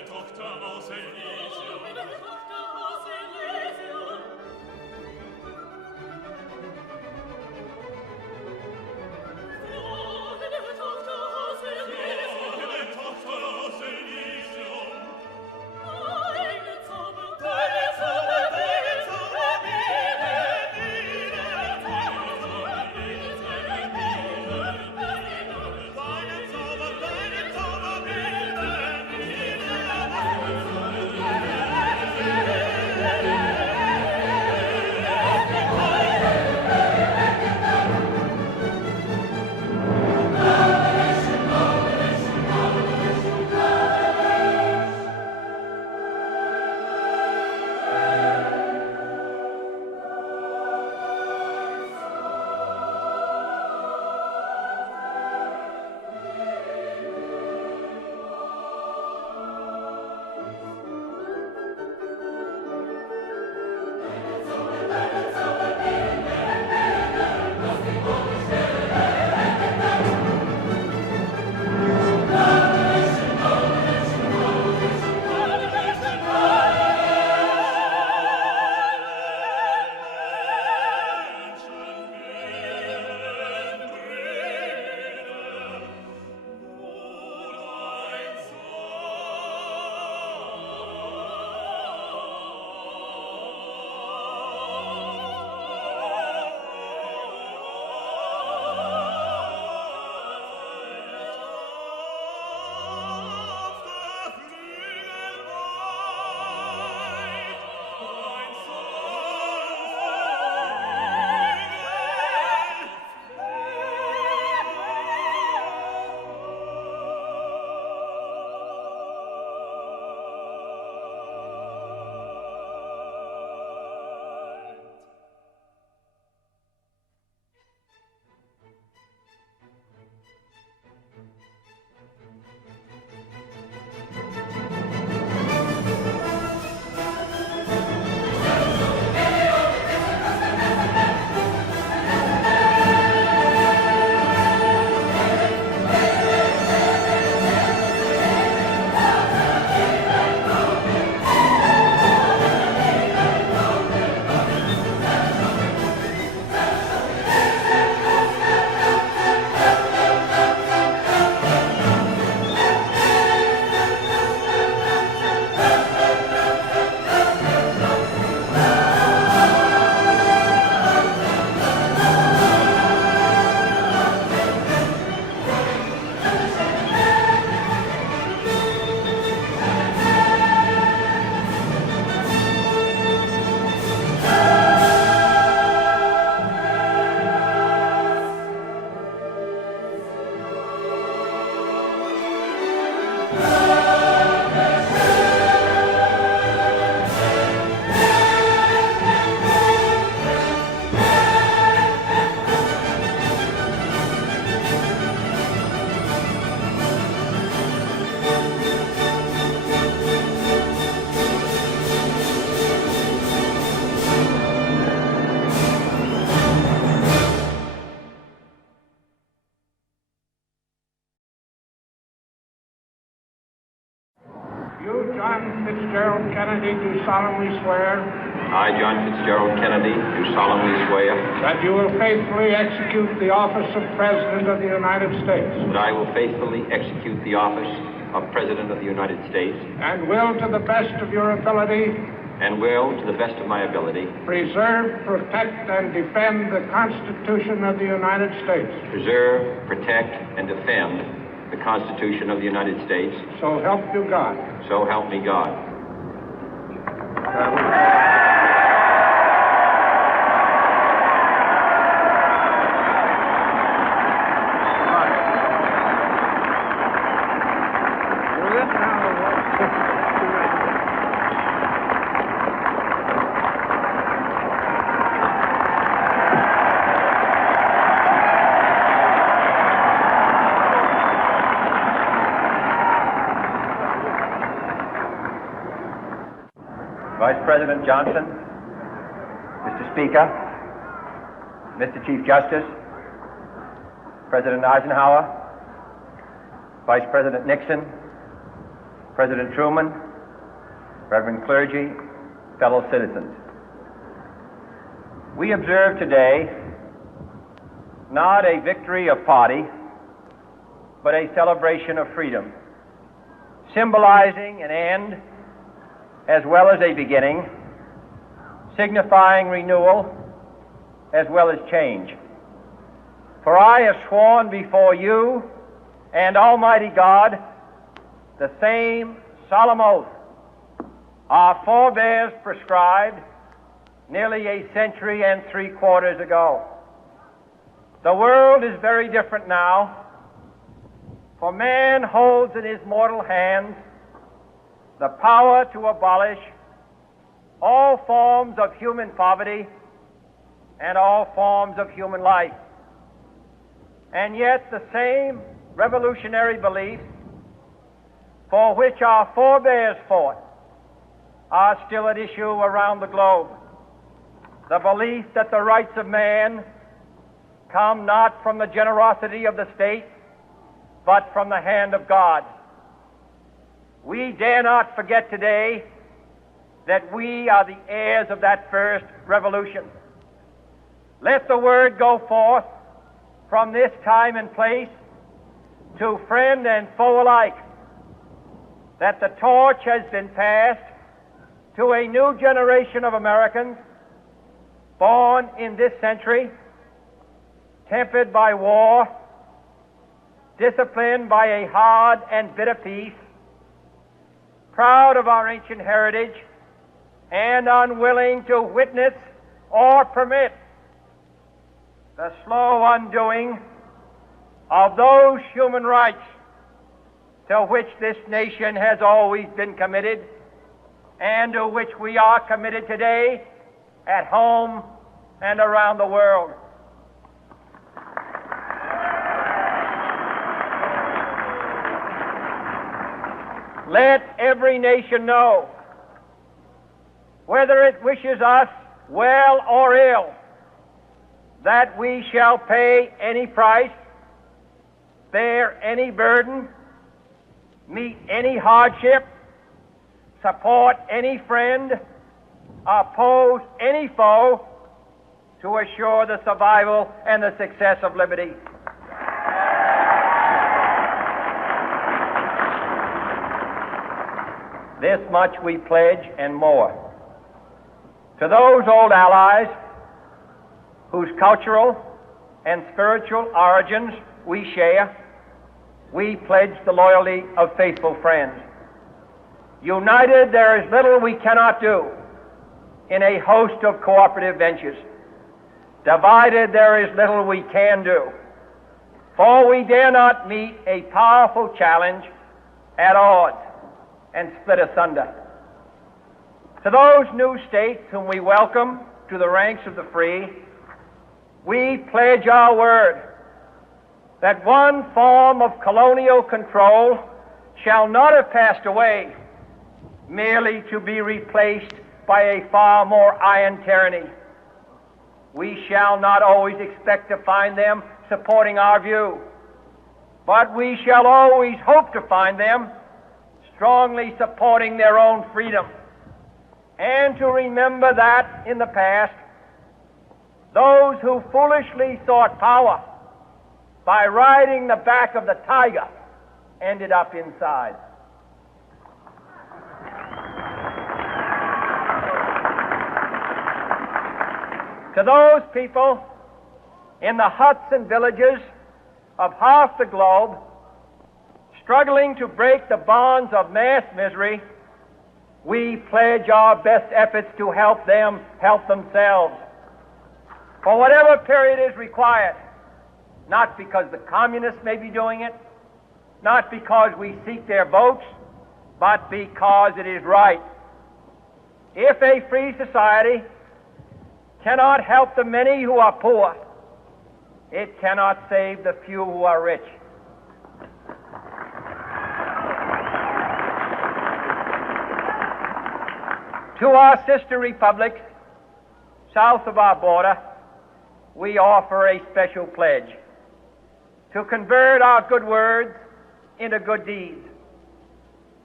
You, John Fitzgerald Kennedy, do solemnly swear I, John Fitzgerald Kennedy, do solemnly swear that you will faithfully execute the office of President of the United States that I will faithfully execute the office of President of the United States and will, to the best of your ability, and will, to the best of my ability, preserve, protect, and defend the Constitution of the United States. preserve, protect, and defend the Constitution of the United States. So help you God. So help me God. Vice President Johnson, Mr. Speaker, Mr. Chief Justice, President Eisenhower, Vice President Nixon, President Truman, Reverend clergy, fellow citizens. We observe today not a victory of party, but a celebration of freedom, symbolizing an end as well as a beginning, signifying renewal as well as change. For I have sworn before you and Almighty God the same solemn oath our forebears prescribed nearly a century and 3/4 ago. The world is very different now, for man holds in his mortal hands the power to abolish all forms of human poverty and all forms of human life. And yet the same revolutionary beliefs for which our forebears fought are still at issue around the globe. The belief that the rights of man come not from the generosity of the state, but from the hand of God. We dare not forget today that we are the heirs of that first revolution. Let the word go forth from this time and place to friend and foe alike that the torch has been passed to a new generation of Americans born in this century, tempered by war, disciplined by a hard and bitter peace, proud of our ancient heritage, and unwilling to witness or permit the slow undoing of those human rights to which this nation has always been committed and to which we are committed today at home and around the world. Let every nation know, whether it wishes us well or ill, that we shall pay any price, bear any burden, meet any hardship, support any friend, oppose any foe to assure the survival and the success of liberty. This much we pledge and more. To those old allies whose cultural and spiritual origins we share, we pledge the loyalty of faithful friends. United, there is little we cannot do in a host of cooperative ventures. Divided, there is little we can do, for we dare not meet a powerful challenge at odds and split asunder. To those new states whom we welcome to the ranks of the free, we pledge our word that one form of colonial control shall not have passed away, merely to be replaced by a far more iron tyranny. We shall not always expect to find them supporting our view, but we shall always hope to find them strongly supporting their own freedom, and to remember that in the past, those who foolishly sought power by riding the back of the tiger ended up inside. To those people in the huts and villages of half the globe struggling to break the bonds of mass misery, we pledge our best efforts to help them help themselves for whatever period is required, not because the communists may be doing it, not because we seek their votes, but because it is right. If a free society cannot help the many who are poor, it cannot save the few who are rich. To our sister republics south of our border, we offer a special pledge to convert our good words into good deeds.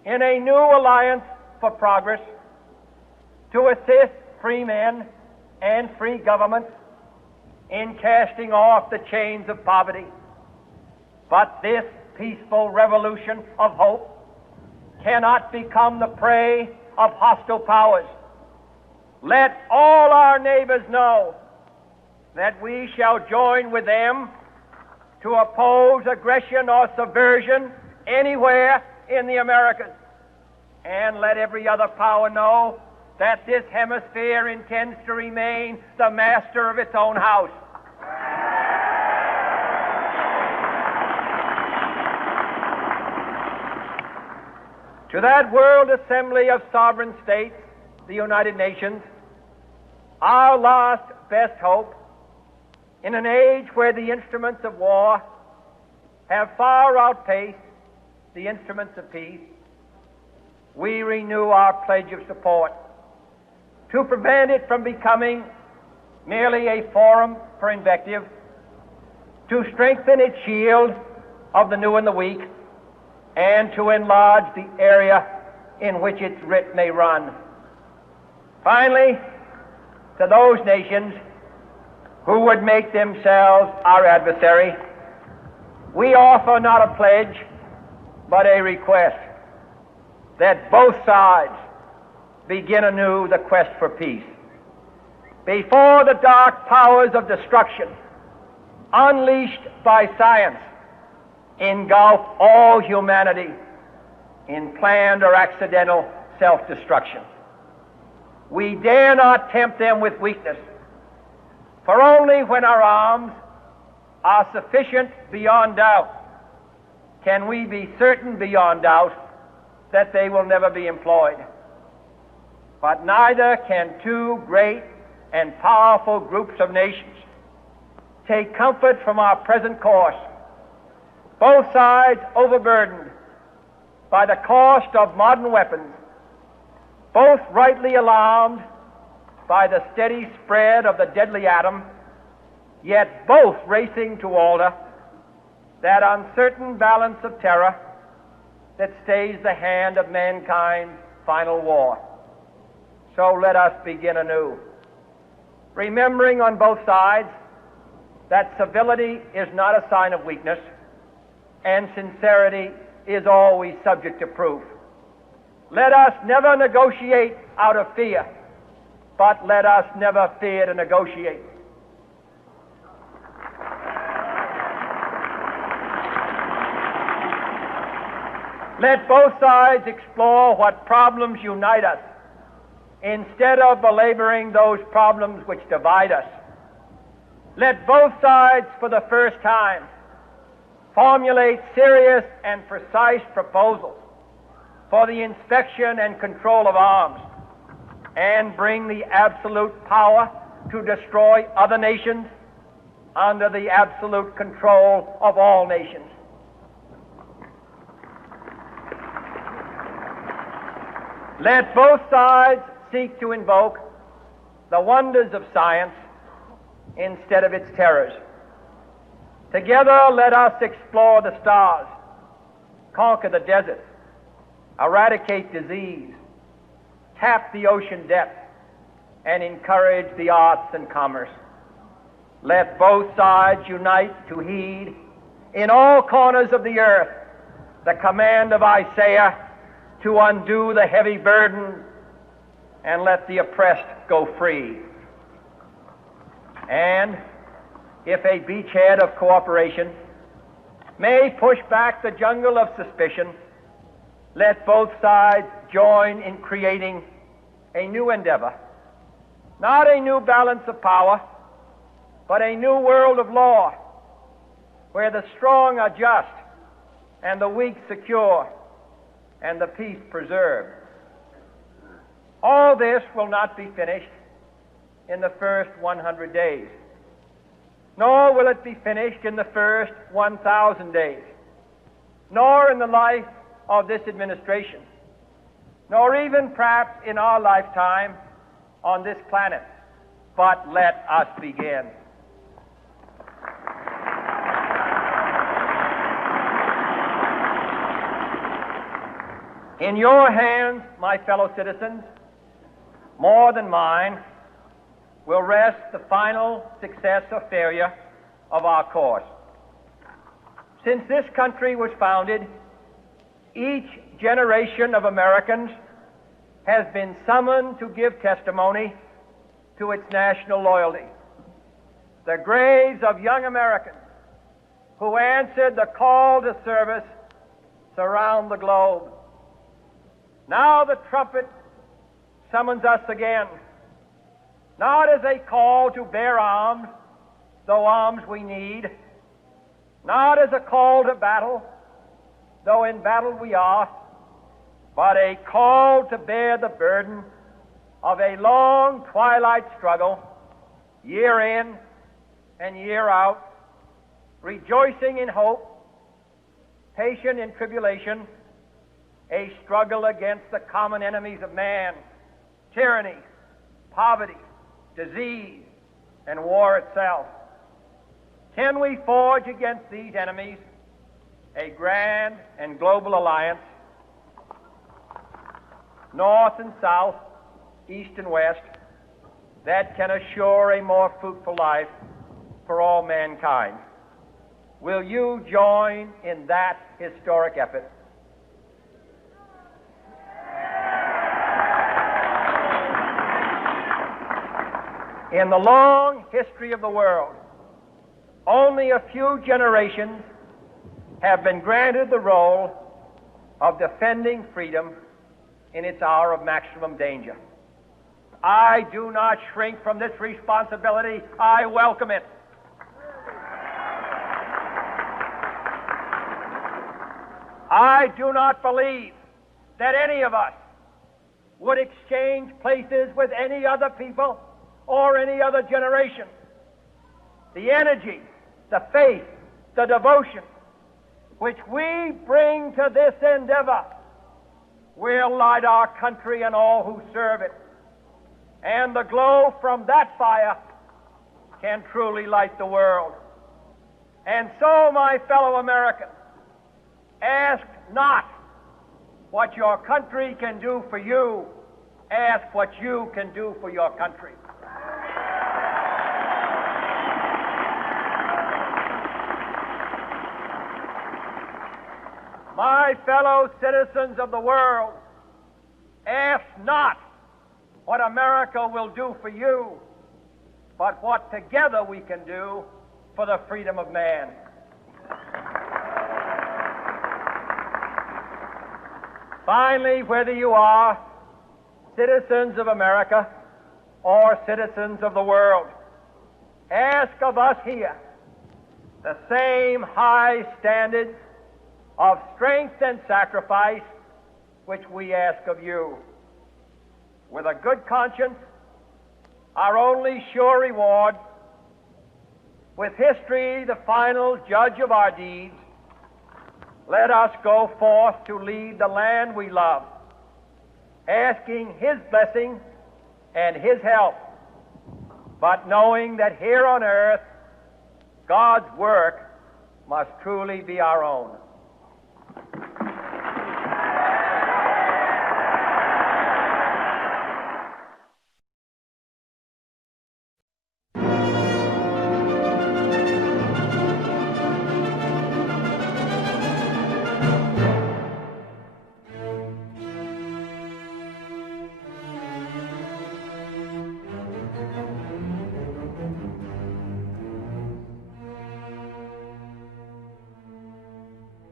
in a new alliance for progress to assist free men and free governments in casting off the chains of poverty. But this peaceful revolution of hope cannot become the prey of hostile powers. Let all our neighbors know that we shall join with them to oppose aggression or subversion anywhere in the Americas. And let every other power know that this hemisphere intends to remain the master of its own house. To that World Assembly of Sovereign States, the United Nations, our last best hope, in an age where the instruments of war have far outpaced the instruments of peace, we renew our pledge of support to prevent it from becoming merely a forum for invective, to strengthen its shield of the new and the weak, and to enlarge the area in which its writ may run. Finally, to those nations who would make themselves our adversary, we offer not a pledge, but a request that both sides begin anew the quest for peace. Before the dark powers of destruction, unleashed by science, engulf all humanity in planned or accidental self-destruction, we dare not tempt them with weakness, for only when our arms are sufficient beyond doubt can we be certain beyond doubt that they will never be employed. But neither can two great and powerful groups of nations take comfort from our present course, both sides overburdened by the cost of modern weapons, both rightly alarmed by the steady spread of the deadly atom, yet both racing to alter that uncertain balance of terror that stays the hand of mankind's final war. So let us begin anew, remembering on both sides that civility is not a sign of weakness, and sincerity is always subject to proof. Let us never negotiate out of fear, but let us never fear to negotiate. Let both sides explore what problems unite us, instead of belaboring those problems which divide us. Let both sides, for the first time, formulate serious and precise proposals for the inspection and control of arms, and bring the absolute power to destroy other nations under the absolute control of all nations. Let both sides seek to invoke the wonders of science instead of its terrors. Together, let us explore the stars, conquer the deserts, eradicate disease, tap the ocean depths, and encourage the arts and commerce. Let both sides unite to heed in all corners of the earth the command of Isaiah to undo the heavy burden and let the oppressed go free. And if a beachhead of cooperation may push back the jungle of suspicion, let both sides join in creating a new endeavor, not a new balance of power, but a new world of law, where the strong are just and the weak secure and the peace preserved. All this will not be finished in the first 100 days, nor will it be finished in the first 1,000 days, nor in the life of this administration, nor even perhaps in our lifetime on this planet. But let us begin. In your hands, my fellow citizens, more than mine, will rest the final success or failure of our course. Since this country was founded, each generation of Americans has been summoned to give testimony to its national loyalty. The graves of young Americans who answered the call to service surround the globe. Now the trumpet summons us again, not as a call to bear arms, though arms we need, not as a call to battle, though in battle we are, but a call to bear the burden of a long twilight struggle, year in and year out, rejoicing in hope, patient in tribulation, a struggle against the common enemies of man, tyranny, poverty, disease, and war itself. Can we forge against these enemies a grand and global alliance, north and south, east and west, that can assure a more fruitful life for all mankind? Will you join in that historic effort? In the long history of the world, only a few generations have been granted the role of defending freedom in its hour of maximum danger. I do not shrink from this responsibility. I welcome it. I do not believe that any of us would exchange places with any other people or any other generation. The energy, the faith, the devotion which we bring to this endeavor will light our country and all who serve it. And the glow from that fire can truly light the world. And so, my fellow Americans, ask not what your country can do for you. Ask what you can do for your country. My fellow citizens of the world, ask not what America will do for you, but what together we can do for the freedom of man. Finally, whether you are citizens of America or citizens of the world, ask of us here the same high standards of strength and sacrifice which we ask of you. With a good conscience, our only sure reward, with history the final judge of our deeds, let us go forth to lead the land we love, asking His blessing and His help, but knowing that here on earth, God's work must truly be our own.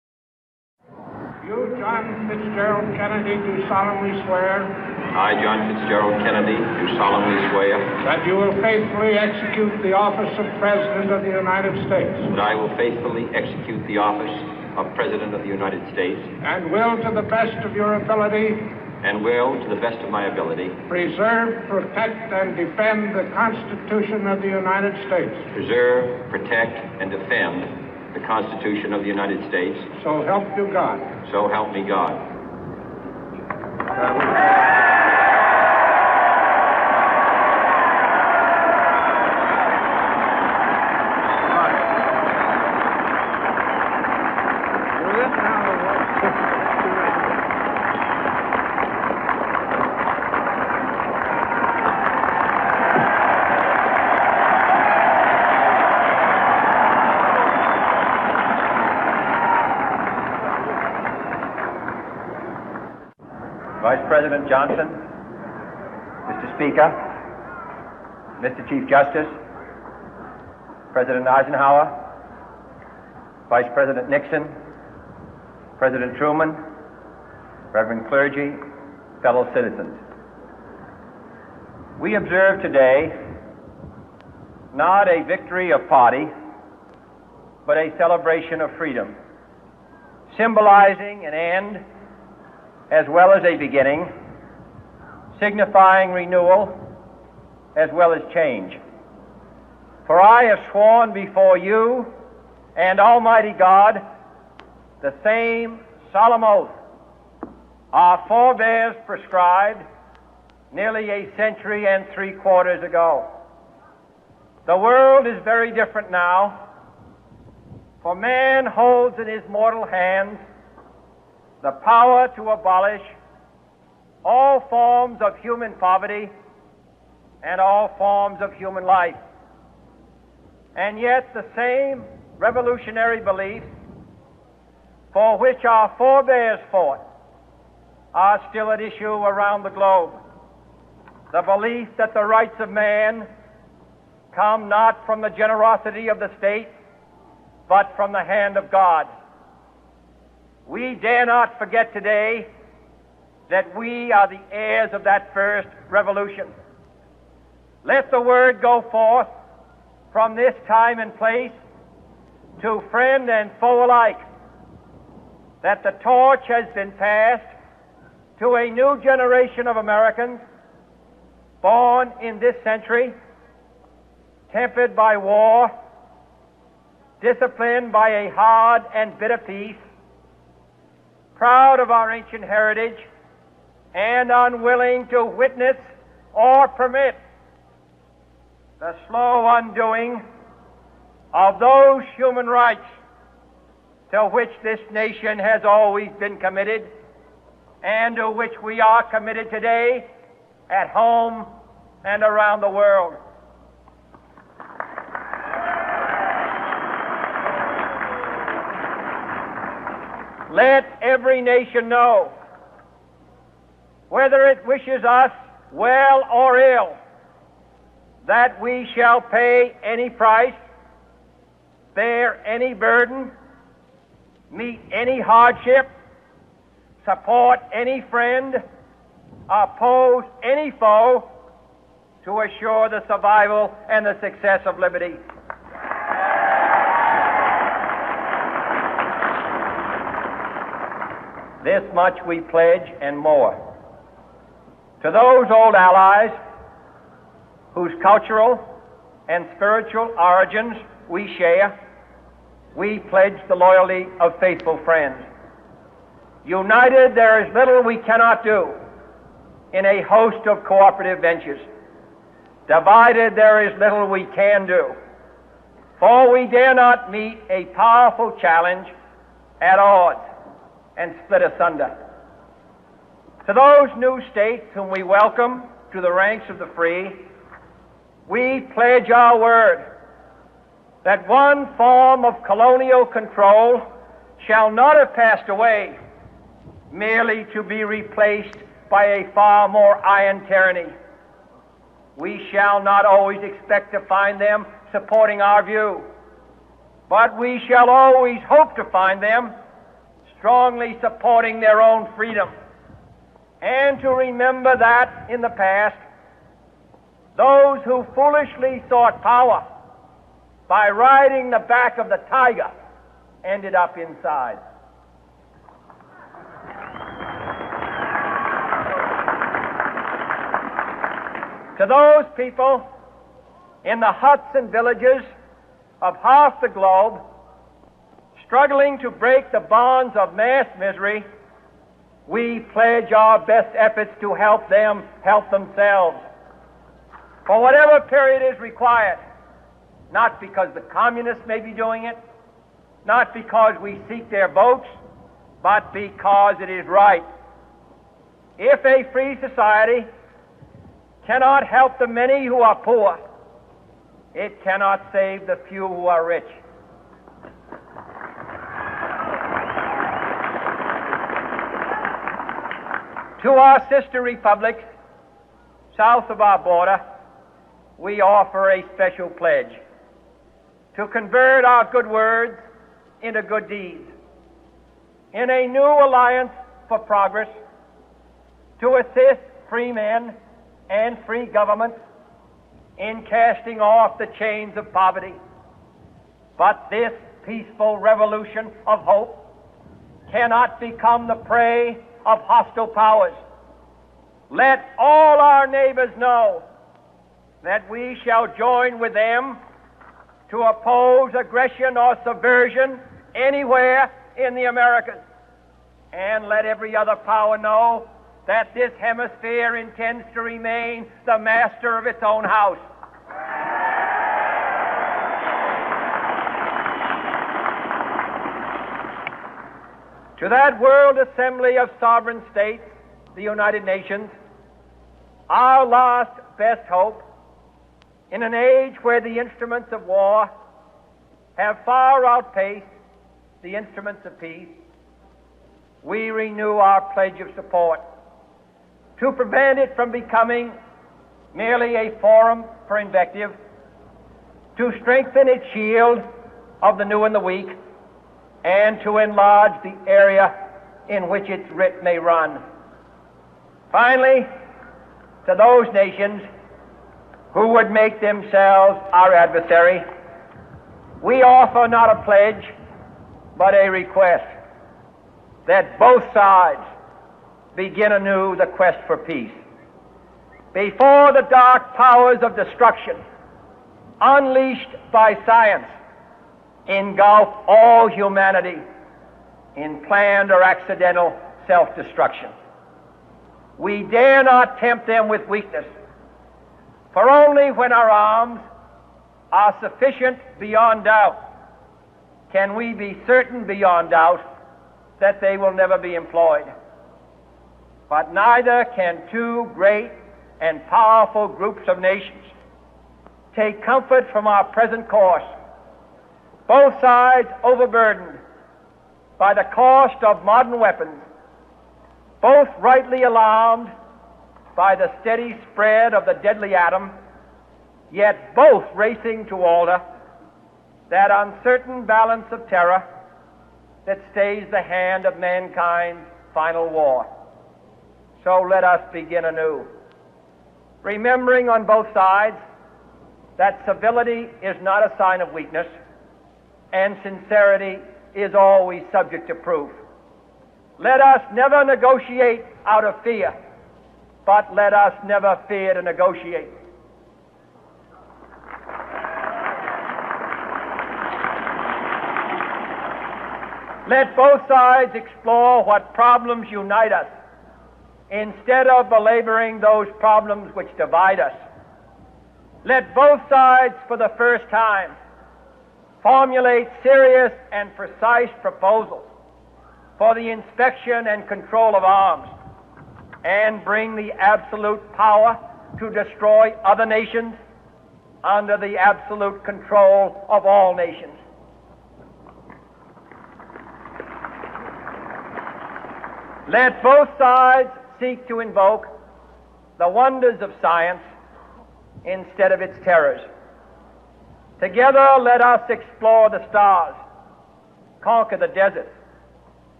You, John Fitzgerald Kennedy, do solemnly swear I, John Fitzgerald Kennedy, do solemnly swear that you will faithfully execute the office of President of the United States that I will faithfully execute the office of President of the United States and will, to the best of your ability, and will, to the best of my ability, preserve, protect, and defend the Constitution of the United States. preserve, protect, and defend the Constitution of the United States. So help you God. So help me God. Vice President Johnson, Mr. Speaker, Mr. Chief Justice, President Eisenhower, Vice President Nixon, President Truman, Reverend clergy, fellow citizens. We observe today not a victory of party, but a celebration of freedom, symbolizing an end as well as a beginning, signifying renewal as well as change. For I have sworn before you and Almighty God the same solemn oath our forebears prescribed nearly a century and 3/4 ago. The world is very different now, for man holds in his mortal hands the power to abolish all forms of human poverty and all forms of human life. And yet the same revolutionary beliefs for which our forebears fought are still at issue around the globe. The belief that the rights of man come not from the generosity of the state, but from the hand of God. We dare not forget today that we are the heirs of that first revolution. Let the word go forth from this time and place to friend and foe alike that the torch has been passed to a new generation of Americans born in this century, tempered by war, disciplined by a hard and bitter peace, proud of our ancient heritage, and unwilling to witness or permit the slow undoing of those human rights to which this nation has always been committed and to which we are committed today at home and around the world. Let every nation know, whether it wishes us well or ill, that we shall pay any price, bear any burden, meet any hardship, support any friend, oppose any foe to assure the survival and the success of liberty. This much we pledge and more. To those old allies whose cultural and spiritual origins we share, we pledge the loyalty of faithful friends. United, there is little we cannot do in a host of cooperative ventures. Divided, there is little we can do, for we dare not meet a powerful challenge at odds and split asunder. To those new states whom we welcome to the ranks of the free, we pledge our word that one form of colonial control shall not have passed away, merely to be replaced by a far more iron tyranny. We shall not always expect to find them supporting our view, but we shall always hope to find them strongly supporting their own freedom, and to remember that in the past, those who foolishly sought power by riding the back of the tiger ended up inside. To those people in the huts and villages of half the globe struggling to break the bonds of mass misery, we pledge our best efforts to help them help themselves for whatever period is required, not because the communists may be doing it, not because we seek their votes, but because it is right. If a free society cannot help the many who are poor, it cannot save the few who are rich. To our sister republics south of our border, we offer a special pledge to convert our good words into good deeds, in a new alliance for progress, to assist free men and free governments in casting off the chains of poverty. But this peaceful revolution of hope cannot become the prey of hostile powers. Let all our neighbors know that we shall join with them to oppose aggression or subversion anywhere in the Americas. And let every other power know that this hemisphere intends to remain the master of its own house. To that World Assembly of Sovereign States, the United Nations, our last best hope, in an age where the instruments of war have far outpaced the instruments of peace, we renew our pledge of support to prevent it from becoming merely a forum for invective, to strengthen its shield of the new and the weak, and to enlarge the area in which its writ may run. Finally, to those nations who would make themselves our adversary, we offer not a pledge, but a request that both sides begin anew the quest for peace. Before the dark powers of destruction, unleashed by science, engulf all humanity in planned or accidental self-destruction, we dare not tempt them with weakness, for only when our arms are sufficient beyond doubt can we be certain beyond doubt that they will never be employed. But neither can two great and powerful groups of nations take comfort from our present course, both sides overburdened by the cost of modern weapons, both rightly alarmed by the steady spread of the deadly atom, yet both racing to alter that uncertain balance of terror that stays the hand of mankind's final war. So let us begin anew, remembering on both sides that civility is not a sign of weakness, and sincerity is always subject to proof. Let us never negotiate out of fear, but let us never fear to negotiate. Let both sides explore what problems unite us, instead of belaboring those problems which divide us. Let both sides, for the first time, formulate serious and precise proposals for the inspection and control of arms, and bring the absolute power to destroy other nations under the absolute control of all nations. Let both sides seek to invoke the wonders of science instead of its terrors. Together let us explore the stars, conquer the deserts,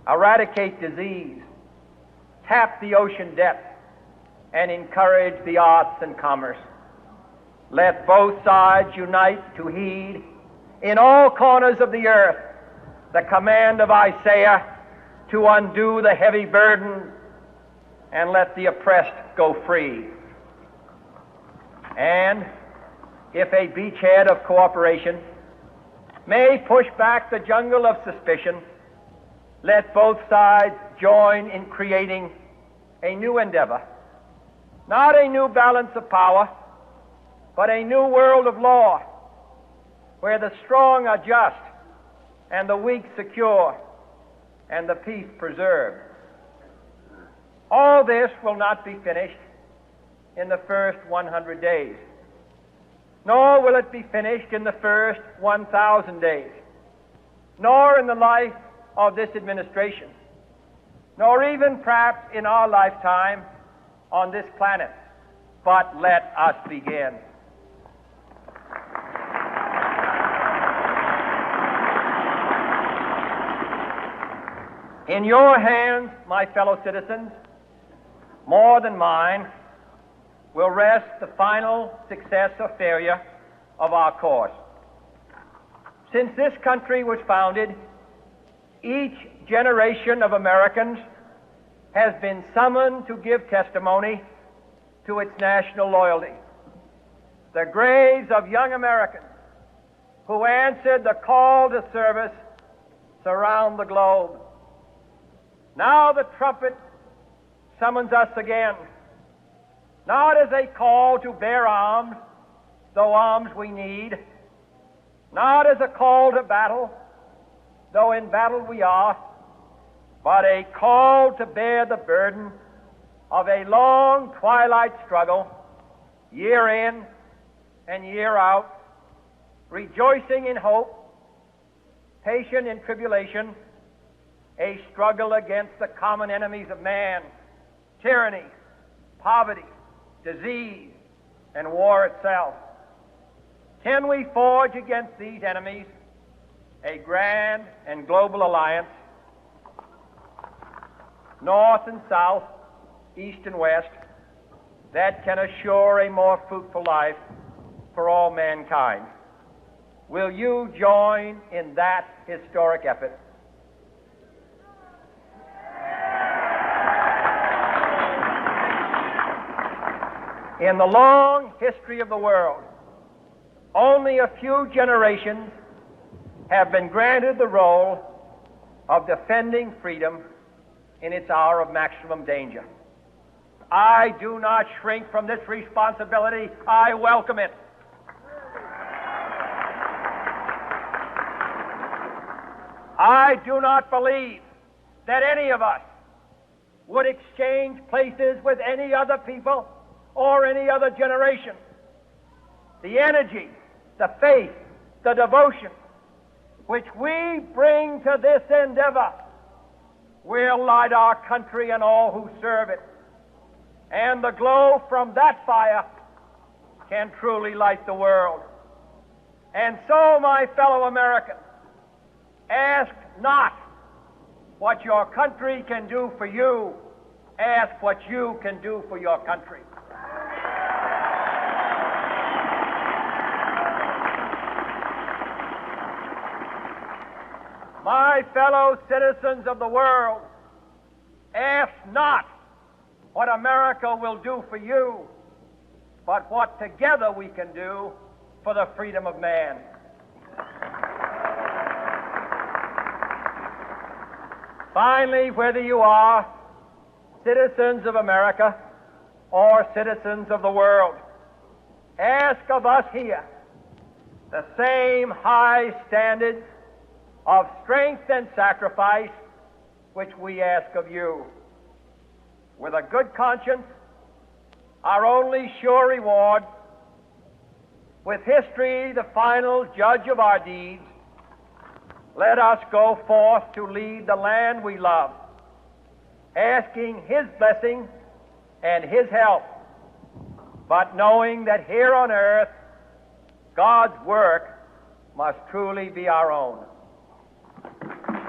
eradicate disease, tap the ocean depth, and encourage the arts and commerce. Let both sides unite to heed in all corners of the earth the command of Isaiah to undo the heavy burden and let the oppressed go free. And if a beachhead of cooperation may push back the jungle of suspicion, let both sides join in creating a new endeavor, not a new balance of power, but a new world of law, where the strong are just and the weak secure and the peace preserved. All this will not be finished in the first 100 days, nor will it be finished in the first 1,000 days, nor in the life of this administration, nor even perhaps in our lifetime on this planet. But let us begin. In your hands, my fellow citizens, more than mine, will rest the final success or failure of our course. Since this country was founded, each generation of Americans has been summoned to give testimony to its national loyalty. The graves of young Americans who answered the call to service surround the globe. Now the trumpet summons us again, not as a call to bear arms, though arms we need, not as a call to battle, though in battle we are, but a call to bear the burden of a long twilight struggle, year in and year out, rejoicing in hope, patient in tribulation, a struggle against the common enemies of man, tyranny, poverty, disease, and war itself. Can we forge against these enemies a grand and global alliance, north and south, east and west, that can assure a more fruitful life for all mankind? Will you join in that historic effort? In the long history of the world, only a few generations have been granted the role of defending freedom in its hour of maximum danger. I do not shrink from this responsibility. I welcome it. I do not believe that any of us would exchange places with any other people or any other generation. The energy, the faith, the devotion which we bring to this endeavor will light our country and all who serve it. And the glow from that fire can truly light the world. And so, my fellow Americans, ask not what your country can do for you, ask what you can do for your country. My fellow citizens of the world, ask not what America will do for you, but what together we can do for the freedom of man. Finally, whether you are citizens of America or citizens of the world, ask of us here the same high standards of strength and sacrifice which we ask of you. With a good conscience, our only sure reward, with history the final judge of our deeds, let us go forth to lead the land we love, asking His blessing and His help, but knowing that here on earth God's work must truly be our own.